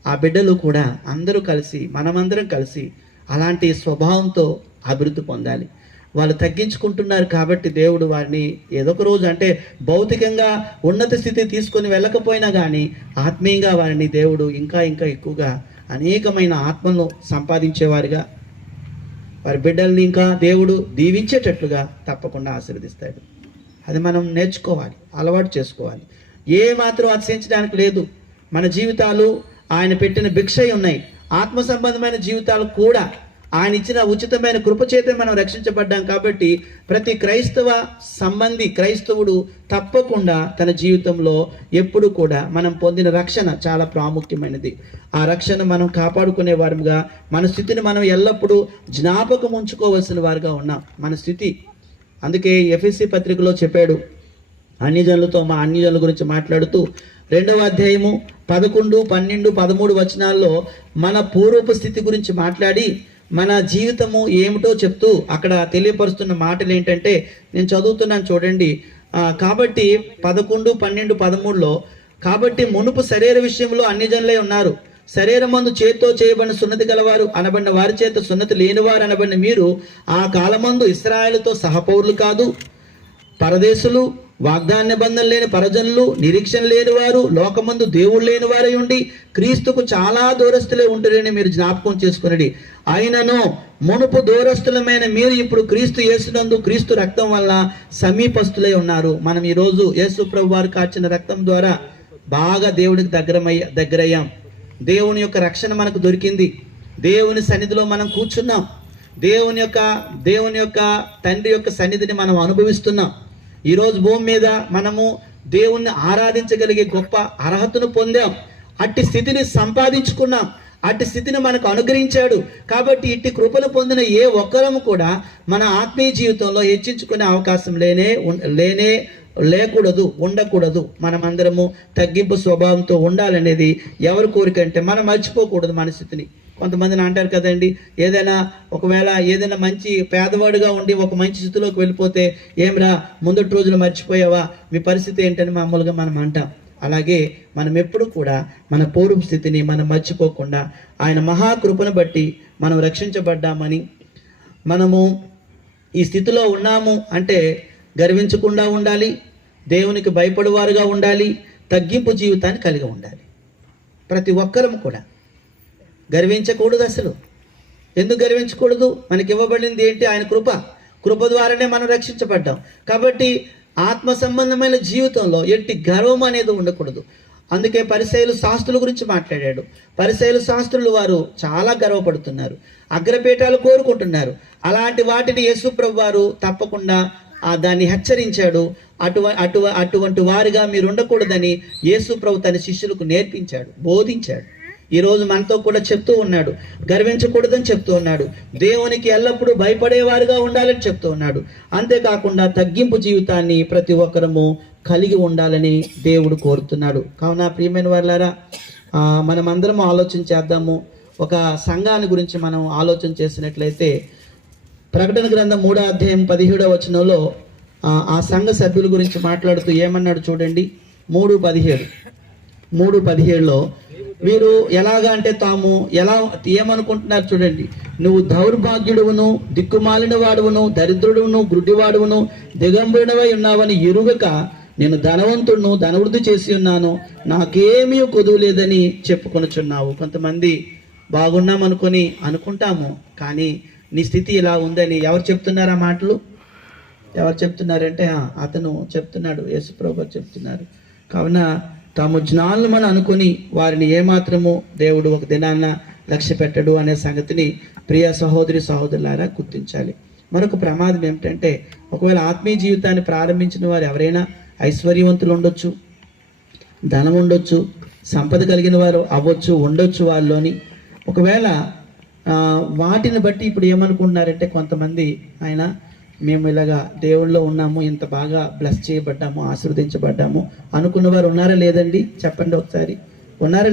ఆ బిడ్డలు కూడా అందరూ కలిసి, మనమందరం కలిసి అలాంటి స్వభావంతో అభివృద్ధి పొందాలి. వాళ్ళు తగ్గించుకుంటున్నారు కాబట్టి దేవుడు వారిని ఏదో ఒక రోజు, అంటే భౌతికంగా ఉన్నత స్థితి తీసుకొని వెళ్ళకపోయినా కానీ ఆత్మీయంగా వారిని దేవుడు ఇంకా ఎక్కువగా అనేకమైన ఆత్మలను సంపాదించేవారుగా, వారి బిడ్డల్ని ఇంకా దేవుడు దీవించేటట్లుగా తప్పకుండా ఆశీర్వదిస్తాడు. అది మనం నేర్చుకోవాలి, అలవాటు చేసుకోవాలి. ఏ మాత్రం అతిశయించడానికి లేదు. మన జీవితాలు ఆయన పెట్టిన భిక్షై ఉన్నాయి. ఆత్మ సంబంధమైన జీవితాలు కూడా ఆయన ఇచ్చిన ఉచితమైన కృపచేతే మనం రక్షించబడ్డాం కాబట్టి ప్రతి క్రైస్తవుడు తప్పకుండా తన జీవితంలో ఎప్పుడు కూడా మనం పొందిన రక్షణ చాలా ప్రాముఖ్యమైనది. ఆ రక్షణ మనం కాపాడుకునే వారుగా, మన స్థితిని మనం ఎల్లప్పుడూ జ్ఞాపకం ఉంచుకోవాల్సిన వారుగా ఉన్నాం. మన స్థితి అందుకే ఎఫెసీ పత్రికలో చెప్పాడు, అన్యజనుల గురించి మాట్లాడుతూ 2వ అధ్యాయము 11, 12, 13 వచనాల్లో మన పూర్వపు స్థితి గురించి మాట్లాడి మన జీవితము ఏమిటో చెప్తూ అక్కడ తెలియపరుస్తున్న మాటలు ఏంటంటే, నేను చదువుతున్నాను చూడండి. కాబట్టి 11, 12, 13లో, కాబట్టి మునుపు శరీర విషయంలో అన్యజనులై ఉన్నారు, శరీరమందు చేత్తో చేయబడిన సున్నతి గలవారు అనబడిన వారి చేత సున్నతి లేనివారు అనబడిన మీరు ఆ కాలమందు ఇశ్రాయేలుతో సహపౌరులు కాదు, పరదేశులు, వాగ్దాన నిబంధన లేని పరజనులు, నిరీక్షణ లేనివారు, లోకమందు దేవుడు లేని వారై ఉండి క్రీస్తుకు చాలా దూరస్తులే ఉంటారని మీరు జ్ఞాపకం చేసుకునండి. అయినను మునుపు దూరస్తులమైన మీరు ఇప్పుడు క్రీస్తు యేసునందు క్రీస్తు రక్తం వల్ల సమీపస్తులై ఉన్నారు. మనం ఈరోజు యేసు ప్రభు వారు కార్చిన రక్తం ద్వారా బాగా దేవుడికి దగ్గరయ్యాం. దేవుని యొక్క రక్షణ మనకు దొరికింది. దేవుని సన్నిధిలో మనం కూర్చున్నాం. దేవుని యొక్క తండ్రి యొక్క సన్నిధిని మనం అనుభవిస్తున్నాం. ఈరోజు భూమి మీద మనము దేవుణ్ణి ఆరాధించగలిగే గొప్ప అర్హతను పొందాం. అట్టి స్థితిని సంపాదించుకున్నాం. అట్టి స్థితిని మనకు అనుగ్రహించాడు. కాబట్టి ఇట్టి కృపను పొందిన ఏ ఒక్కరము కూడా మన ఆత్మీయ జీవితంలో హెచ్చించుకునే అవకాశం ఉండకూడదు. మనమందరము తగ్గింపు స్వభావంతో ఉండాలనేది ఎవరి కోరిక అంటే మనం మర్చిపోకూడదు మన స్థితిని. కొంతమందిని అంటారు కదండి, ఏదైనా మంచి పేదవాడుగా ఉండి ఒక మంచి స్థితిలోకి వెళ్ళిపోతే, ఏమిరా ముందటి రోజులు మర్చిపోయావా, మీ పరిస్థితి ఏంటని మామూలుగా మనం అంటాం. అలాగే మనం ఎప్పుడు కూడా మన పూర్వ స్థితిని మనం మర్చిపోకుండా ఆయన మహాకృపను బట్టి మనం రక్షించబడ్డామని, మనము ఈ స్థితిలో ఉన్నాము అంటే గర్వించకుండా ఉండాలి, దేవునికి భయపడేవారుగా ఉండాలి, తగ్గింపు జీవితాన్ని కలిగి ఉండాలి. ప్రతి ఒక్కరము కూడా గర్వించకూడదు. అసలు ఎందుకు గర్వించకూడదు? మనకి ఇవ్వబడింది ఏంటి? ఆయన కృప ద్వారానే మనం రక్షించబడ్డాం. కాబట్టి ఆత్మ సంబంధమైన జీవితంలో ఎట్టి గర్వం అనేది ఉండకూడదు. అందుకే పరిసయ్యులు శాస్త్రుల గురించి మాట్లాడాడు. పరిసయ్యులు శాస్త్రులు వారు చాలా గర్వపడుతున్నారు, అగ్రపీఠాలు కోరుకుంటున్నారు. అలాంటి వాటిని యేసు ప్రభు వారు తప్పకుండా దాన్ని హెచ్చరించాడు. అటువంటి వారిగా మీరు ఉండకూడదని యేసు ప్రభు తన శిష్యులకు నేర్పించాడు, బోధించాడు. ఈరోజు మనతో కూడా చెప్తూ ఉన్నాడు, గర్వించకూడదని చెప్తూ ఉన్నాడు, దేవునికి ఎల్లప్పుడూ భయపడేవారుగా ఉండాలని చెప్తూ ఉన్నాడు. అంతేకాకుండా తగ్గింపు జీవితాన్ని ప్రతి ఒక్కరము కలిగి ఉండాలని దేవుడు కోరుతున్నాడు. కావున ప్రియమైన వారులారా, మనమందరం ఆలోచన చేద్దాము. ఒక సంఘాన్ని గురించి మనం ఆలోచన చేసినట్లయితే, ప్రకటన గ్రంథం 3వ అధ్యాయం 17వ వచనంలో ఆ సంఘ సభ్యుల గురించి మాట్లాడుతూ ఏమన్నాడు చూడండి. 3:17లో వీరు ఎలాగా అంటే తాము ఎలా ఏమనుకుంటున్నారు చూడండి. నువ్వు దౌర్భాగ్యుడువును, దిక్కుమాలిన వాడువును, దరిద్రుడువును, గుడ్డివాడువును, దిగంబరుడవై ఉన్నావని ఎరుగక నేను ధనవంతుడును, ధనవృద్ధి చేసి ఉన్నాను, నాకేమీ కొదువు లేదని చెప్పుకొనుచున్నావు. కొంతమంది బాగున్నామనుకొని అనుకుంటాము, కానీ నీ స్థితి ఇలా ఉందని ఎవరు చెప్తున్నారు? ఆ మాటలు ఎవరు చెప్తున్నారంటే అతను చెప్తున్నాడు, యేసుప్రభు చెప్తున్నారు. కావున తాము జ్ఞానులమని అనుకుని వారిని ఏమాత్రము దేవుడు ఒక దినాన్న లక్ష్య పెట్టడు అనే సంగతిని ప్రియ సహోదరి సహోదరులారా గుర్తించాలి. మరొక ప్రమాదం ఏమిటంటే, ఒకవేళ ఆత్మీయ జీవితాన్ని ప్రారంభించిన వారు ఎవరైనా ఐశ్వర్యవంతులు ఉండొచ్చు, ధనం ఉండొచ్చు, సంపద కలిగిన వారు అవ్వచ్చు, ఉండొచ్చు వాళ్ళలోని. ఒకవేళ వాటిని బట్టి ఇప్పుడు ఏమనుకుంటున్నారంటే కొంతమంది, ఆయన మేము ఇలాగా దేవుళ్ళలో ఉన్నాము, ఇంత బాగా బ్లెస్ చేయబడ్డాము, ఆశీర్వదించబడ్డాము అనుకున్న వారు ఉన్నారా లేదండి? చెప్పండి ఒకసారి. ఉన్నారా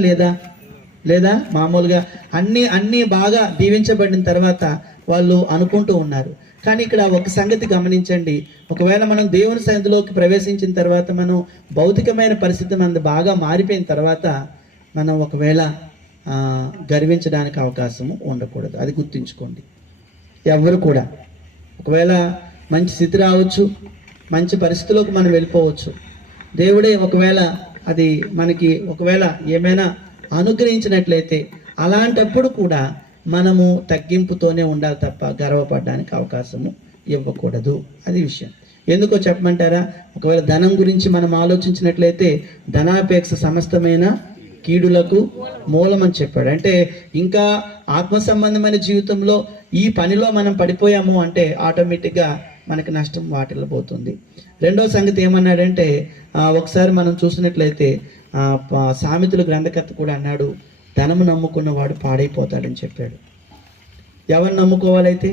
లేదా? మామూలుగా అన్నీ బాగా దీవించబడిన తర్వాత వాళ్ళు అనుకుంటూ ఉన్నారు. కానీ ఇక్కడ ఒక సంగతి గమనించండి. ఒకవేళ మనం దేవుని సన్నిధిలోకి ప్రవేశించిన తర్వాత, మనం భౌతికమైన పరిస్థితి మనది బాగా మారిపోయిన తర్వాత మనం ఒకవేళ గర్వించడానికి అవకాశము ఉండకూడదు. అది గుర్తుంచుకోండి. ఎవరు కూడా ఒకవేళ మంచి స్థితి రావచ్చు, మంచి పరిస్థితిలోకి మనం వెళ్ళిపోవచ్చు. దేవుడే ఒకవేళ అది మనకి ఒకవేళ ఏమైనా అనుగ్రహించినట్లయితే అలాంటప్పుడు కూడా మనము తగ్గింపుతోనే ఉండాలి తప్ప గర్వపడడానికి అవకాశము ఇవ్వకూడదు. అది విషయం. ఎందుకో చెప్పమంటారా? ఒకవేళ ధనం గురించి మనం ఆలోచించినట్లయితే ధనాపేక్ష సమస్తమైన కీడులకు మూలమని చెప్పాడు. అంటే ఇంకా ఆత్మ సంబంధమైన జీవితంలో ఈ పనిలో మనం పడిపోయాము అంటే ఆటోమేటిక్గా మనకి నష్టం వాటిల్లబోతుంది. రెండో సంగతి ఏమన్నాడంటే, ఒకసారి మనం చూసినట్లయితే సామెతల గ్రంథకర్త కూడా అన్నాడు, ధనము నమ్ముకున్నవాడు పాడైపోతాడని చెప్పాడు. ఎవరిని నమ్ముకోవాలైతే?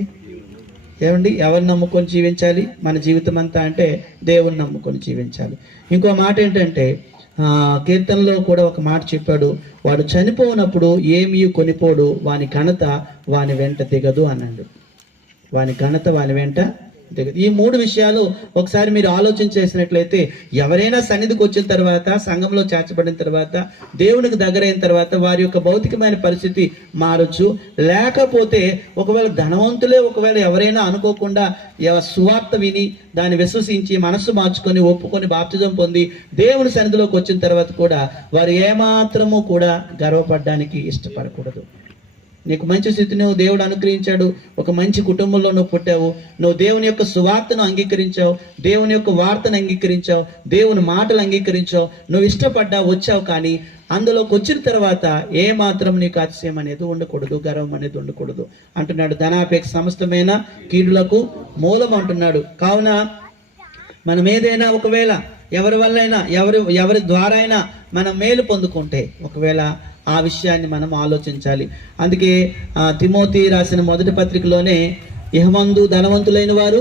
ఏమండి, ఎవరిని నమ్ముకొని జీవించాలి మన జీవితం అంతా అంటే? దేవుని నమ్ముకొని జీవించాలి. ఇంకో మాట ఏంటంటే, కీర్తనలో కూడా ఒక మాట చెప్పాడు, వాడు చనిపోయినప్పుడు ఏమీ కొనిపోడు, వాని ఘనత వాని వెంట దిగదు అన్నాడు. వాని ఘనత వాని వెంట దిగదు. ఈ 3 విషయాలు ఒకసారి మీరు ఆలోచన చేసినట్లయితే, ఎవరైనా సన్నిధికి వచ్చిన తర్వాత, సంఘంలో చేర్చబడిన తర్వాత, దేవునికి దగ్గరైన తర్వాత వారి యొక్క భౌతికమైన పరిస్థితి మారచ్చు. లేకపోతే ఒకవేళ ధనవంతులే ఒకవేళ ఎవరైనా అనుకోకుండా సువార్త విని దాన్ని విశ్వసించి మనస్సు మార్చుకొని ఒప్పుకొని బాప్తిజం పొంది దేవుని సన్నిధిలోకి వచ్చిన తర్వాత కూడా వారు ఏమాత్రము కూడా గర్వపడడానికి ఇష్టపడకూడదు. నీకు మంచి స్థితిని దేవుడు అనుగ్రహించాడు, ఒక మంచి కుటుంబంలో నువ్వు పుట్టావు, నువ్వు దేవుని యొక్క సువార్తను అంగీకరించావు, దేవుని యొక్క వార్తను అంగీకరించావు, దేవుని మాటలు అంగీకరించావు, నువ్వు ఇష్టపడ్డా వచ్చావు. కానీ అందులోకి వచ్చిన తర్వాత ఏ మాత్రం నీకు అతిశయం అనేది ఉండకూడదు, గర్వం అనేది ఉండకూడదు అంటున్నాడు. ధనాపేక్ష సమస్తమైన కీడులకు మూలం అంటున్నాడు. కావున మనం ఏదైనా ఒకవేళ ఎవరి వల్లైనా ఎవరి ద్వారా అయినా మనం మేలు పొందుకుంటే ఒకవేళ ఆ విషయాన్ని మనం ఆలోచించాలి. అందుకే తిమోతి రాసిన మొదటి పత్రికలోనే ఇహమందు ధనవంతులైన వారు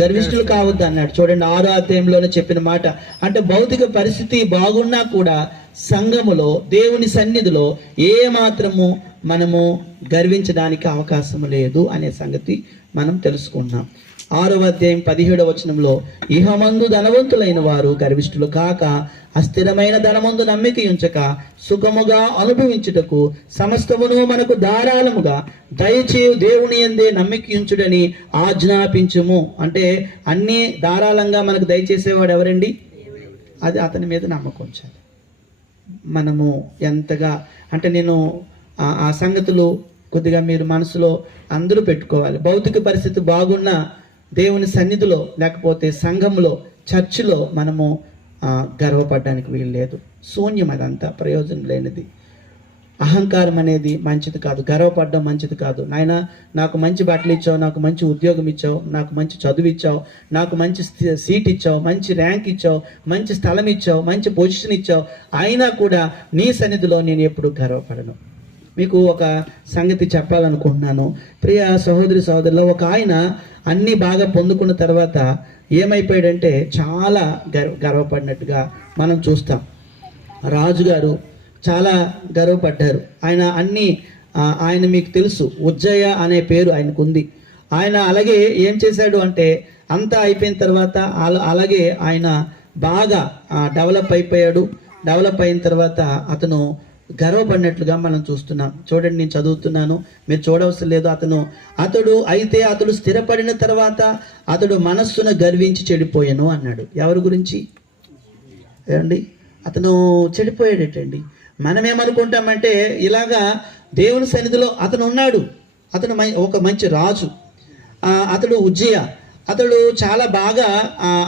గర్విష్ఠులు కావద్దు అన్నాడు. చూడండి, 6వ అధ్యాయంలోనే చెప్పిన మాట. అంటే భౌతిక పరిస్థితి బాగున్నా కూడా సంఘములో దేవుని సన్నిధిలో ఏ మాత్రము మనము గర్వించడానికి అవకాశం లేదు అనే సంగతి మనం తెలుసుకుంటున్నాం. 6వ అధ్యాయం 17వ వచనంలో, ఇహమందు ధనవంతులైన వారు గర్విష్ఠులు కాక అస్థిరమైన ధనమందు నమ్మిక ఉంచక సుఖముగా అనుభవించుటకు సమస్తమును మనకు ధారాళముగా దయచేయు దేవుని యందే నమ్మిక ఉంచుడని ఆజ్ఞాపించుము. అంటే అన్ని ధారాళంగా మనకు దయచేసేవాడు ఎవరండి? అది అతని మీద నమ్మకం ఉంచాలి. మనము ఎంతగా అంటే నేను ఆ సంగతులు కొద్దిగా మీరు మనసులో అందరూ పెట్టుకోవాలి. భౌతిక పరిస్థితి బాగున్నా దేవుని సన్నిధిలో లేకపోతే సంఘంలో చర్చిలో మనము గర్వపడడానికి వీలు లేదు. శూన్యం, అదంతా ప్రయోజనం లేనిది. అహంకారం అనేది మంచిది కాదు, గర్వపడడం మంచిది కాదు. నాయన నాకు మంచి బట్టలు ఇచ్చావు, నాకు మంచి ఉద్యోగం ఇచ్చావు, నాకు మంచి చదువు ఇచ్చావు, నాకు మంచి సీట్ ఇచ్చావు, మంచి ర్యాంక్ ఇచ్చావు, మంచి స్థలం ఇచ్చావు, మంచి పొజిషన్ ఇచ్చావు, అయినా కూడా నీ సన్నిధిలో నేను ఎప్పుడు గర్వపడను. మీకు ఒక సంగతి చెప్పాలనుకుంటున్నాను ప్రియ సహోదరి సహోదరులు. ఒక ఆయన అన్నీ బాగా పొందుకున్న తర్వాత ఏమైపోయాడంటే చాలా గర్వపడినట్టుగా మనం చూస్తాం. రాజుగారు చాలా గర్వపడ్డారు. ఆయన మీకు తెలుసు, ఉజ్జయ అనే పేరు ఆయనకు ఉంది. ఆయన అలాగే ఏం చేశాడు అంటే అంతా అయిపోయిన తర్వాత అలాగే ఆయన బాగా డెవలప్ అయిపోయాడు. డెవలప్ అయిన తర్వాత అతను గర్వపడినట్లుగా మనం చూస్తున్నాం. చూడండి, నేను చదువుతున్నాను, మీరు చూడవలసిన లేదు. అతడు స్థిరపడిన తర్వాత అతడు మనస్సును గర్వించి చెడిపోయాను అన్నాడు. ఎవరి గురించి ఏమండి? అతను చెడిపోయాడటండి. మనం ఏమనుకుంటామంటే, ఇలాగా దేవుని సన్నిధిలో అతను ఉన్నాడు, అతను ఒక మంచి రాజు, అతడు ఉజ్జియా, అతడు చాలా బాగా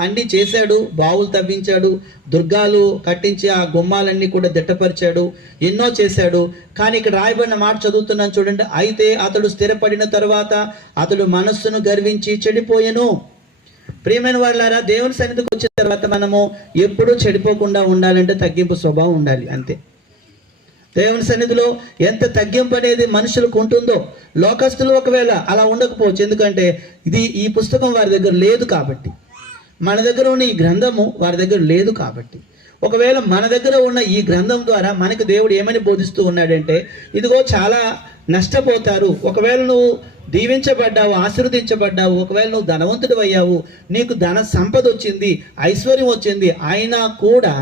అన్ని చేశాడు, బావులు తవ్వించాడు, దుర్గాలు కట్టించి ఆ గుమ్మాలన్నీ కూడా దిట్టపరిచాడు, ఎన్నో చేశాడు. కానీ ఇక్కడ రాయబడిన మాట చదువుతున్నాను చూడండి. అయితే అతడు స్థిరపడిన తర్వాత అతడు మనస్సును గర్వించి చెడిపోయెను. ప్రియమైన వారులారా, దేవుని సన్నిధికి వచ్చిన తర్వాత మనము ఎప్పుడూ చెడిపోకుండా ఉండాలంటే తగ్గింపు స్వభావం ఉండాలి, అంతే. దేవుని సన్నిధిలో ఎంత తగ్గింపు అనేది మనుషులకు ఉంటుందో, లోకస్తులు ఒకవేళ అలా ఉండకపోవచ్చు. ఎందుకంటే ఈ పుస్తకం వారి దగ్గర లేదు కాబట్టి, మన దగ్గర ఉన్న ఈ గ్రంథము వారి దగ్గర లేదు కాబట్టి. ఒకవేళ మన దగ్గర ఉన్న ఈ గ్రంథం ద్వారా మనకు దేవుడు ఏమని బోధిస్తూ ఉన్నాడంటే, ఇదిగో చాలా నష్టపోతారు. ఒకవేళ నువ్వు దీవించబడ్డావు, ఆశీర్వదించబడ్డావు, ఒకవేళ నువ్వు ధనవంతుడు అయ్యావు, నీకు ధన సంపద వచ్చింది, ఐశ్వర్యం వచ్చింది, అయినా కూడా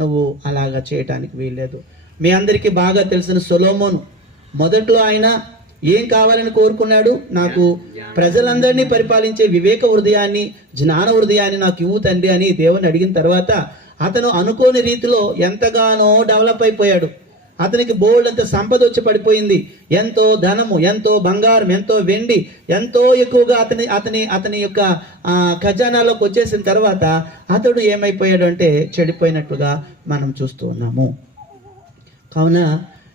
నువ్వు అలాగా చేయటానికి వీల్లేదు. మీ అందరికీ బాగా తెలిసిన సొలొమోను మొదట్లో ఆయన ఏం కావాలని కోరుకున్నాడు? నాకు ప్రజలందరినీ పరిపాలించే వివేక హృదయాన్ని, జ్ఞాన హృదయాన్ని నాకు ఇవ్వు తండ్రి అని దేవుని అడిగిన తర్వాత అతను అనుకోని రీతిలో ఎంతగానో డెవలప్ అయిపోయాడు. అతనికి బోల్డంత సంపద వచ్చి పడిపోయింది. ఎంతో ధనము, ఎంతో బంగారం, ఎంతో వెండి, ఎంతో ఎక్కువగా అతని యొక్క ఖజానాలోకి వచ్చేసిన తర్వాత అతడు ఏమైపోయాడు అంటే చెడిపోయినట్లుగా మనం చూస్తూ ఉన్నాము. కావున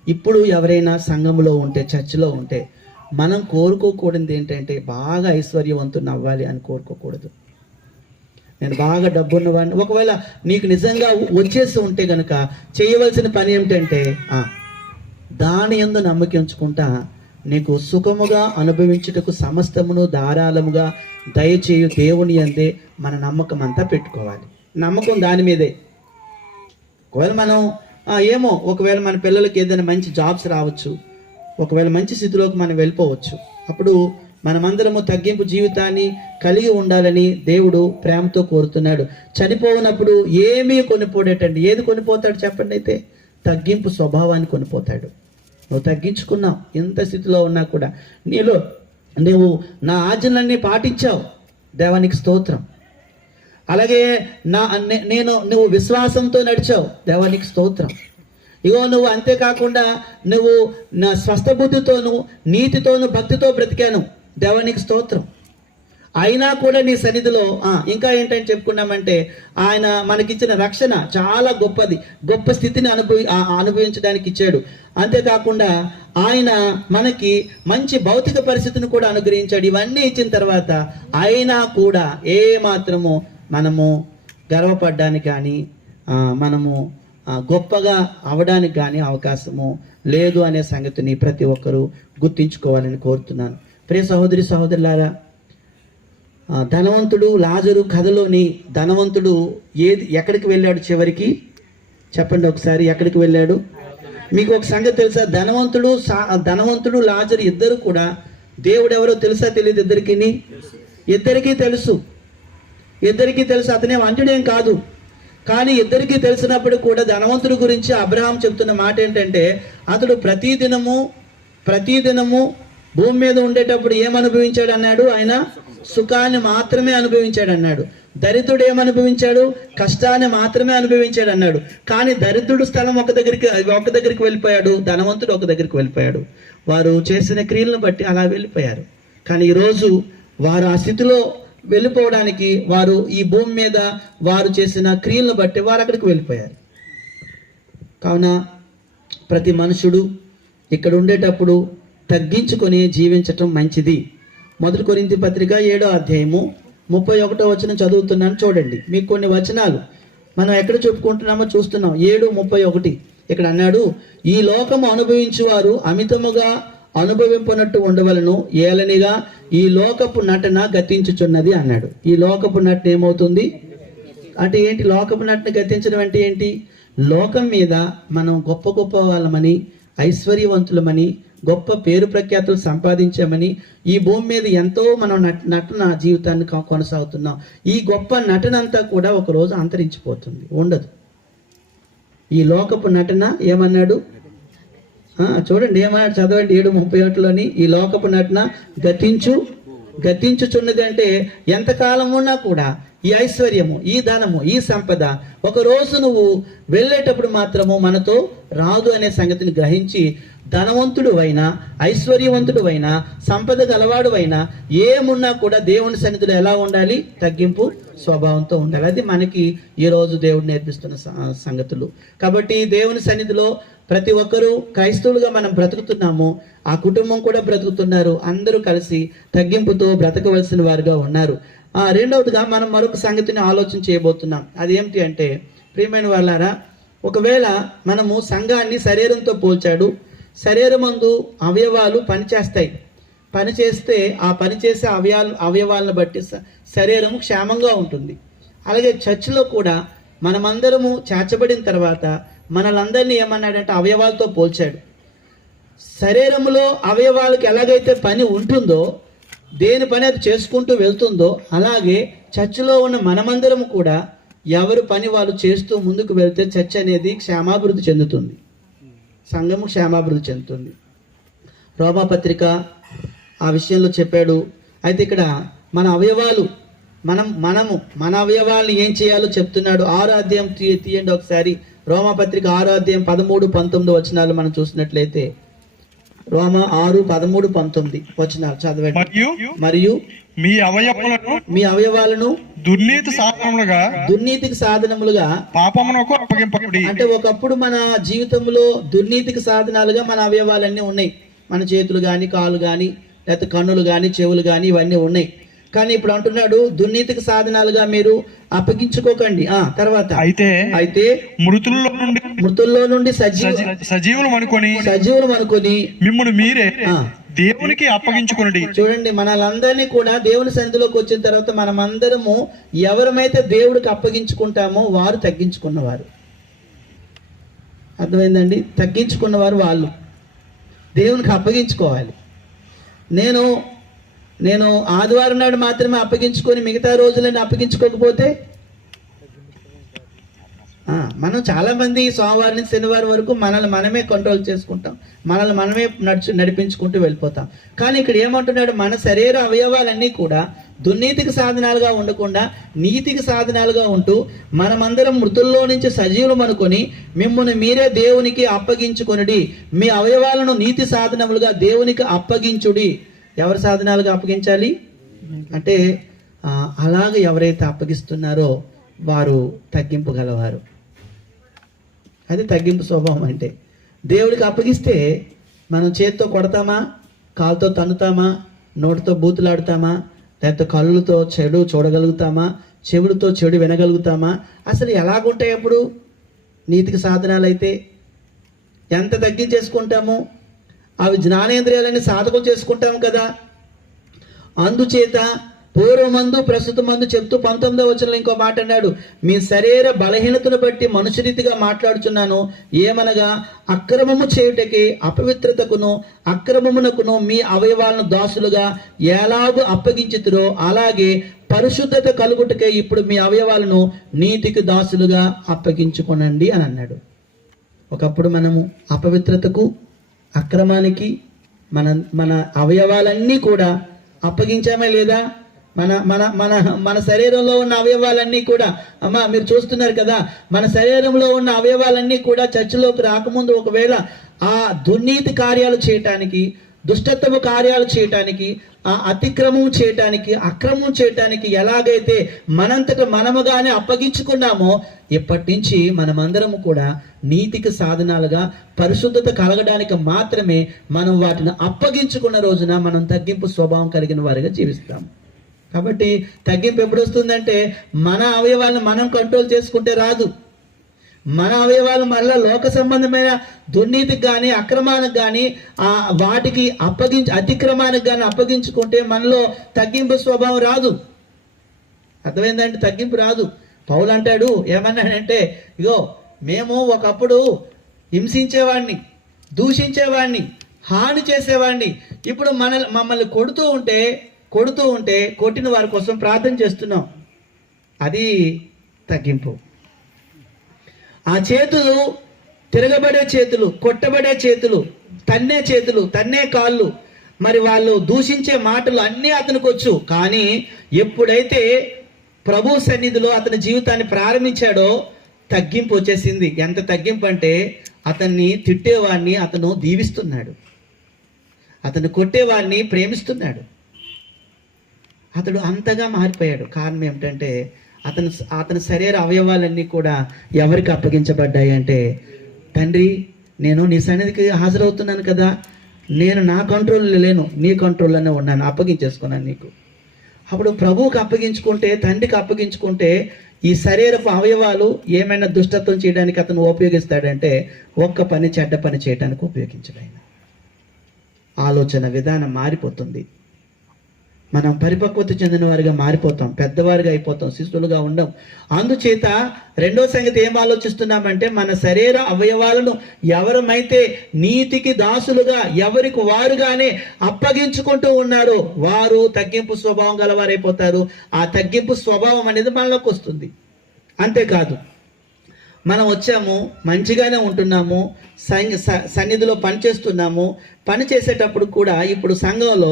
ఇప్పుడు ఎవరైనా సంఘంలో ఉంటే, చర్చిలో ఉంటే, మనం కోరుకోకూడదు ఏంటంటే బాగా ఐశ్వర్యవంతుని అవ్వాలి అని కోరుకోకూడదు. నేను బాగా డబ్బున్నవాడిని, ఒకవేళ నీకు నిజంగా వచ్చేసి ఉంటే కనుక చేయవలసిన పని ఏమిటంటే దాని యందు నమ్మకం ఉంచుకుంటా నీకు సుఖముగా అనుభవించుటకు సమస్తమును ధారాళముగా దయచేయు దేవుని యందే మన నమ్మకం అంతా పెట్టుకోవాలి. నమ్మకం దాని మీదే. ఒకవేళ మనం ఒకవేళ మన పిల్లలకి ఏదైనా మంచి జాబ్స్ రావచ్చు, ఒకవేళ మంచి స్థితిలోకి మనం వెళ్ళిపోవచ్చు. అప్పుడు మనమందరము తగ్గింపు జీవితాన్ని కలిగి ఉండాలని దేవుడు ప్రేమతో కోరుతున్నాడు. చనిపోయినప్పుడు ఏమీ కొనిపోడేటండి. ఏది కొనిపోతాడు చెప్పండి? అయితే తగ్గింపు స్వభావాన్ని కొనిపోతాడు. నువ్వు తగ్గించుకున్నావు, ఎంత స్థితిలో ఉన్నా కూడా నువ్వు నా ఆజ్ఞలన్నీ పాటించావు, దేవానికి స్తోత్రం. అలాగే నువ్వు విశ్వాసంతో నడిచావు, దేవానికి స్తోత్రం. ఇగో నువ్వు అంతేకాకుండా నువ్వు నా స్వస్థ బుద్ధితోను, నీతితోను, భక్తితో బ్రతికాను, దేవానికి స్తోత్రం. అయినా కూడా నీ సన్నిధిలో ఇంకా ఏంటని చెప్పుకున్నామంటే ఆయన మనకిచ్చిన రక్షణ చాలా గొప్పది, గొప్ప స్థితిని అనుభవించడానికి ఇచ్చాడు. అంతేకాకుండా ఆయన మనకి మంచి భౌతిక పరిస్థితిని కూడా అనుగ్రహించాడు. ఇవన్నీ ఇచ్చిన తర్వాత అయినా కూడా ఏ మాత్రము మనము గర్వపడడానికి కానీ మనము గొప్పగా అవడానికి కానీ అవకాశము లేదు అనే సంగతిని ప్రతి ఒక్కరూ గుర్తించుకోవాలని కోరుతున్నాను. ప్రియ సహోదరి సహోదరులారా, ధనవంతుడు లాజరు కథలోని ధనవంతుడు ఎక్కడికి వెళ్ళాడు? చివరికి చెప్పండి ఒకసారి, ఎక్కడికి వెళ్ళాడు? మీకు ఒక సంగతి తెలుసా? ధనవంతుడు లాజరు ఇద్దరు కూడా దేవుడు ఎవరో తెలుసా? తెలియదు. ఇద్దరికీ తెలుసు. అతనే వంటుడేం కాదు. కానీ ఇద్దరికీ తెలిసినప్పుడు కూడా ధనవంతుడి గురించి అబ్రహాం చెప్తున్న మాట ఏంటంటే, అతడు ప్రతిదినము భూమి మీద ఉండేటప్పుడు ఏమనుభవించాడు అన్నాడు? ఆయన సుఖాన్ని మాత్రమే అనుభవించాడు అన్నాడు. దరిద్రుడు ఏమనుభవించాడు? కష్టాన్ని మాత్రమే అనుభవించాడు అన్నాడు. కానీ దరిద్రుడు స్థలం ఒక దగ్గరికి వెళ్ళిపోయాడు, ధనవంతుడు ఒక దగ్గరికి వెళ్ళిపోయాడు. వారు చేసిన క్రియలను బట్టి అలా వెళ్ళిపోయారు. కానీ ఈరోజు వారు ఆ స్థితిలో వెళ్ళిపోవడానికి, వారు ఈ భూమి మీద వారు చేసిన క్రియలను బట్టి వారు అక్కడికి వెళ్ళిపోయారు. కావున ప్రతి మనుషుడు ఇక్కడ ఉండేటప్పుడు తగ్గించుకొని జీవించటం మంచిది. 1 కొరింథీ పత్రిక 7వ అధ్యాయము 31వ వచనం చదువుతున్నాను చూడండి. మీకు కొన్ని వచనాలు మనం ఎక్కడ చెప్పుకుంటున్నామో చూస్తున్నాం. 7:31 ఇక్కడ అన్నాడు, ఈ లోకము అనుభవించువారు అమితముగా అనుభవింపనట్టు ఉండవలను, ఏలనిగా ఈ లోకపు నటన గతించుచున్నది అన్నాడు. ఈ లోకపు నటన ఏమవుతుంది అంటే ఏంటి? లోకపు నటన గతించడం అంటే ఏంటి? లోకం మీద మనం గొప్ప వాళ్ళమని, ఐశ్వర్యవంతులమని, గొప్ప పేరు ప్రఖ్యాతులు సంపాదించామని ఈ భూమి మీద ఎంతో మనం నటన జీవితాన్ని కొనసాగుతున్నాం. ఈ గొప్ప నటన అంతా కూడా ఒకరోజు అంతరించిపోతుంది, ఉండదు. ఈ లోకపు నటన ఏమన్నాడు చూడండి, ఏమన్నాడు చదవండి 7:31లోని. ఈ లోకపు నటన గతించుచున్నది అంటే ఎంతకాలం ఉన్నా కూడా ఈ ఐశ్వర్యము, ఈ ధనము, ఈ సంపద ఒక రోజు నువ్వు వెళ్ళేటప్పుడు మాత్రము మనతో రాదు అనే సంగతిని గ్రహించి ధనవంతుడు అయినా, ఐశ్వర్యవంతుడు అయినా, సంపద గలవాడు అయినా, ఏమున్నా కూడా దేవుని సన్నిధిలో ఎలా ఉండాలి? తగ్గింపు స్వభావంతో ఉండాలి. అది మనకి ఈరోజు దేవుడు నేర్పిస్తున్న సంగతులు. కాబట్టి దేవుని సన్నిధిలో ప్రతి ఒక్కరూ క్రైస్తవులుగా మనం బ్రతుకుతున్నాము, ఆ కుటుంబం కూడా బ్రతుకుతున్నారు. అందరూ కలిసి తగ్గింపుతో బ్రతకవలసిన వారుగా ఉన్నారు. రెండవదిగా మనం మరొక సంగతిని ఆలోచన చేయబోతున్నాం. అదేమిటి అంటే, ప్రియమైన వాళ్ళారా, ఒకవేళ మనము సంఘాన్ని శరీరంతో పోల్చాడు. శరీరమందు అవయవాలు పనిచేస్తాయి. పనిచేస్తే ఆ పనిచేసే అవయవాలను బట్టి శరీరము క్షేమంగా ఉంటుంది. అలాగే చర్చిలో కూడా మనమందరము చేర్చబడిన తర్వాత మనలందరినీ ఏమన్నాడంటే అవయవాలతో పోల్చాడు. శరీరంలో అవయవాలకు ఎలాగైతే పని ఉంటుందో, దేని పని అది చేసుకుంటూ వెళ్తుందో, అలాగే చర్చిలో ఉన్న మనమందరం కూడా ఎవరి పని వాళ్ళు చేస్తూ ముందుకు వెళ్తే చర్చ్ అనేది క్షేమాభివృద్ధి చెందుతుంది, సంఘము క్షేమాభివృద్ధి చెందుతుంది. రోమాపత్రిక ఆ విషయంలో చెప్పాడు. అయితే ఇక్కడ మన అవయవాలు మన అవయవాలను ఏం చేయాలో చెప్తున్నాడు. 6వ అధ్యాయం తీయండి ఒకసారి. రోమాపత్రిక 6వ అధ్యాయం 13-19 వచనాలు మనం చూసినట్లయితే, రోమా 6:13-19 వచనాలు చదవండి. మరియు మీ అవయవాలను దుర్నీతికి సాధనములుగా పాపమునకు అప్పగింపకుడి. అంటే ఒకప్పుడు మన జీవితంలో దుర్నీతికి సాధనాలుగా మన అవయవాలన్నీ ఉన్నాయి. మన చేతులు కానీ, కాళ్ళు కానీ, లేకపోతే కన్నులు కానీ, చెవులు కానీ, ఇవన్నీ ఉన్నాయి. కానీ ఇప్పుడు అంటున్నాడు దుర్నీతికి సాధనాలుగా మీరు అప్పగించుకోకండి. తర్వాత అయితే మృతుల్లో నుండి సజీవులు అనుకొని మిమ్మును మీరే దేవునికి అప్పగించుకునండి. చూడండి, మనలందరినీ కూడా దేవుని సన్నిధిలోకి వచ్చిన తర్వాత మనమందరము ఎవరమైతే దేవుడికి అప్పగించుకుంటామో వారు తగ్గించుకున్నవారు. అర్థమైందండి? తగ్గించుకున్నవారు వాళ్ళు దేవునికి అప్పగించుకోవాలి. నేను ఆదివారం నాడు మాత్రమే అప్పగించుకొని మిగతా రోజులను అప్పగించుకోకపోతే, మనం చాలామంది సోమవారం నుంచి శనివారం వరకు మనల్ని మనమే కంట్రోల్ చేసుకుంటాం, మనల్ని మనమే నడిపించుకుంటూ వెళ్ళిపోతాం. కానీ ఇక్కడ ఏమంటున్నాడు, మన శరీర అవయవాలన్నీ కూడా దుర్నీతికి సాధనాలుగా ఉండకుండా నీతికి సాధనాలుగా ఉంటూ మనమందరం మృతుల్లో నుంచి సజీవులం అనుకొని మిమ్మల్ని మీరే దేవునికి అప్పగించుకొనుడి. మీ అవయవాలను నీతి సాధనములుగా దేవునికి అప్పగించుడి. ఎవరి సాధనాలుగా అప్పగించాలి అంటే, అలాగ ఎవరైతే అప్పగిస్తున్నారో వారు తగ్గింపు గలవారు. అది తగ్గింపు స్వభావం. అంటే దేవుడికి అప్పగిస్తే మనం చేత్తో కొడతామా, కాలుతో తన్నుతామా, నోటితో బూతులాడుతామా, లేకపోతే కళ్ళుతో చెడు చూడగలుగుతామా, చెవులతో చెడు వినగలుగుతామా? అసలు ఎలాగుంటాయి అప్పుడు నీతికి సాధనాలు అయితే? ఎంత తగ్గించేసుకుంటాము? అవి జ్ఞానేంద్రియాలని సాధకం చేసుకుంటాం కదా. అందుచేత పూర్వమందు ప్రస్తుతమందు చెప్తూ 19వ వచనంలో ఇంకో మాట అన్నాడు, మీ శరీర బలహీనతను బట్టి మనుషురీతిగా మాట్లాడుచున్నాను. ఏమనగా అక్రమము చేయుటకి అపవిత్రతకును అక్రమమునకును మీ అవయవాలను దాసులుగా ఎలాగూ అప్పగించుతురో అలాగే పరిశుద్ధత కలుగుటకే ఇప్పుడు మీ అవయవాలను నీతికి దాసులుగా అప్పగించుకొనండి అని అన్నాడు. ఒకప్పుడు మనము అపవిత్రతకు అక్రమానికి మన అవయవాలన్నీ కూడా అప్పగించామే లేదా? మన మన మన మన శరీరంలో ఉన్న అవయవాలన్నీ కూడా, అమ్మా మీరు చూస్తున్నారు కదా, మన శరీరంలో ఉన్న అవయవాలన్నీ కూడా చర్చిలోకి రాకముందు ఒకవేళ ఆ దుర్నీతి కార్యాలు చేయటానికి, దుష్టత్వపు కార్యాలు చేయటానికి, ఆ అతిక్రమం చేయటానికి, అక్రమం చేయటానికి ఎలాగైతే మనంతట మనముగానే అప్పగించుకున్నామో, ఇప్పటి నుంచి మనమందరము కూడా నీతికి సాధనాలుగా పరిశుద్ధత కలగడానికి మాత్రమే మనం వాటిని అప్పగించుకున్న రోజున మనం తగ్గింపు స్వభావం కలిగిన వారిగా జీవిస్తాం. కాబట్టి తగ్గింపు ఎప్పుడు వస్తుందంటే, మన అవయవాలను మనం కంట్రోల్ చేసుకుంటే రాదు. మన అవయవాలు మళ్ళీ లోక సంబంధమైన దుర్నీతికి కానీ అక్రమానికి కానీ వాటికి అతిక్రమానికి కానీ అప్పగించుకుంటే మనలో తగ్గింపు స్వభావం రాదు. అర్థమైందంటే తగ్గింపు రాదు. పౌలు అంటాడు, ఏమన్నాడంటే, ఇగో మేము ఒకప్పుడు హింసించేవాడిని, దూషించేవాడిని, హాని చేసేవాడిని. ఇప్పుడు మమ్మల్ని కొడుతూ ఉంటే కొట్టిన వారి కోసం ప్రార్థన చేస్తున్నాం. అది తగ్గింపు. ఆ చేతులు తిరగబడే చేతులు, కొట్టబడే చేతులు, తన్నే కాళ్ళు, మరి వాళ్ళు దూషించే మాటలు అన్నీ అతనికి వచ్చు. కానీ ఎప్పుడైతే ప్రభు సన్నిధిలో అతని జీవితాన్ని ప్రారంభించాడో తగ్గింపు వచ్చేసింది. ఎంత తగ్గింపు అంటే అతన్ని తిట్టేవాడిని అతను దీవిస్తున్నాడు, అతను కొట్టేవాడిని ప్రేమిస్తున్నాడు. అతడు అంతగా మారిపోయాడు. కారణం ఏమిటంటే అతని శరీర అవయవాలన్నీ కూడా ఎవరికి అప్పగించబడ్డాయి అంటే, తండ్రి నేను నీ సన్నిధికి హాజరవుతున్నాను కదా, నేను నా కంట్రోల్లో లేను, నీ కంట్రోల్లోనే ఉన్నాను, అప్పగించేసుకున్నాను నీకు. అప్పుడు ప్రభువుకి అప్పగించుకుంటే, తండ్రికి అప్పగించుకుంటే ఈ శరీరపు అవయవాలు ఏమైనా దుష్టత్వం చేయడానికి అతను ఉపయోగిస్తాడంటే ఒక్క పని, చెడ్డ పని చేయడానికి ఉపయోగించడు. ఆయన ఆలోచన విధానం మారిపోతుంది. మనం పరిపక్వత చెందిన వారిగా మారిపోతాం, పెద్దవారిగా అయిపోతాం, శిష్యులుగా ఉండం. అందుచేత రెండో సంగతి ఏం ఆలోచిస్తున్నామంటే, మన శరీర అవయవాలను ఎవరమైతే నీతికి దాసులుగా ఎవరికి వారుగానే అప్పగించుకుంటూ ఉన్నారో వారు తగ్గింపు స్వభావం గలవారైపోతారు. ఆ తగ్గింపు స్వభావం అనేది మనలోకి వస్తుంది. అంతేకాదు, మనం వచ్చాము, మంచిగానే ఉంటున్నాము, సన్నిధిలో పనిచేస్తున్నాము. పని చేసేటప్పుడు కూడా ఇప్పుడు సంఘంలో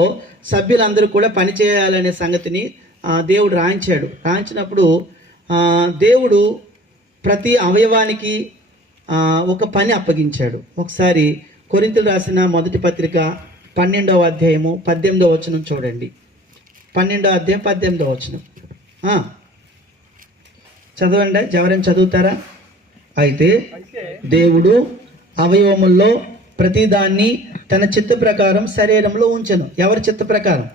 సభ్యులందరూ కూడా పని చేయాలనే సంగతిని దేవుడు రాయించినప్పుడు దేవుడు ప్రతి అవయవానికి ఒక పని అప్పగించాడు. ఒకసారి కొరింథీయులకు రాసిన మొదటి పత్రిక 12వ అధ్యాయము 18వ వచనం చూడండి. 12వ అధ్యాయం 18వ వచనం చదవండి. ఎవరైనా చదువుతారా? అయితే దేవుడు అవయవముల్లో ప్రతిదాన్ని తన చిత్త ప్రకారం శరీరంలో ఉంచెను. ఎవరి చిత్త ప్రకారం?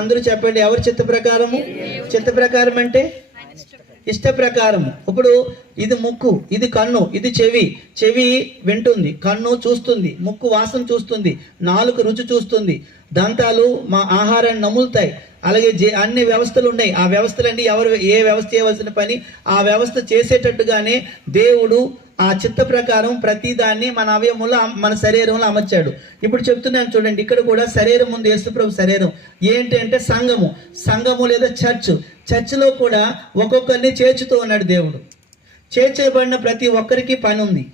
అందరూ చెప్పండి, ఎవరి చిత్త ప్రకారము? చిత్త ప్రకారం అంటే ఇష్ట ప్రకారము. ఇప్పుడు ఇది ముక్కు, ఇది కన్ను, ఇది చెవి వింటుంది, కన్ను చూస్తుంది, ముక్కు వాసన చూస్తుంది, నాలుక రుచి చూస్తుంది, దంతాలు మా ఆహారాన్ని నములుతాయి. అలాగే అన్ని వ్యవస్థలు ఉన్నాయి. ఆ వ్యవస్థలన్నీ ఏ వ్యవస్థ చేయవలసిన పని ఆ వ్యవస్థ చేసేటట్టుగానే దేవుడు ఆ చిత్త ప్రకారం ప్రతిదాన్ని మన అవయవంలో, మన శరీరంలో అమర్చాడు. ఇప్పుడు చెప్తున్నాను చూడండి, ఇక్కడ కూడా శరీరం ఉంది. యేసుప్రభు శరీరం ఏంటి అంటే సంఘము లేదా చర్చ్లో కూడా ఒక్కొక్కరిని చేర్చుతూ ఉన్నాడు దేవుడు. చేర్చబడిన ప్రతి ఒక్కరికి పని ఉంది.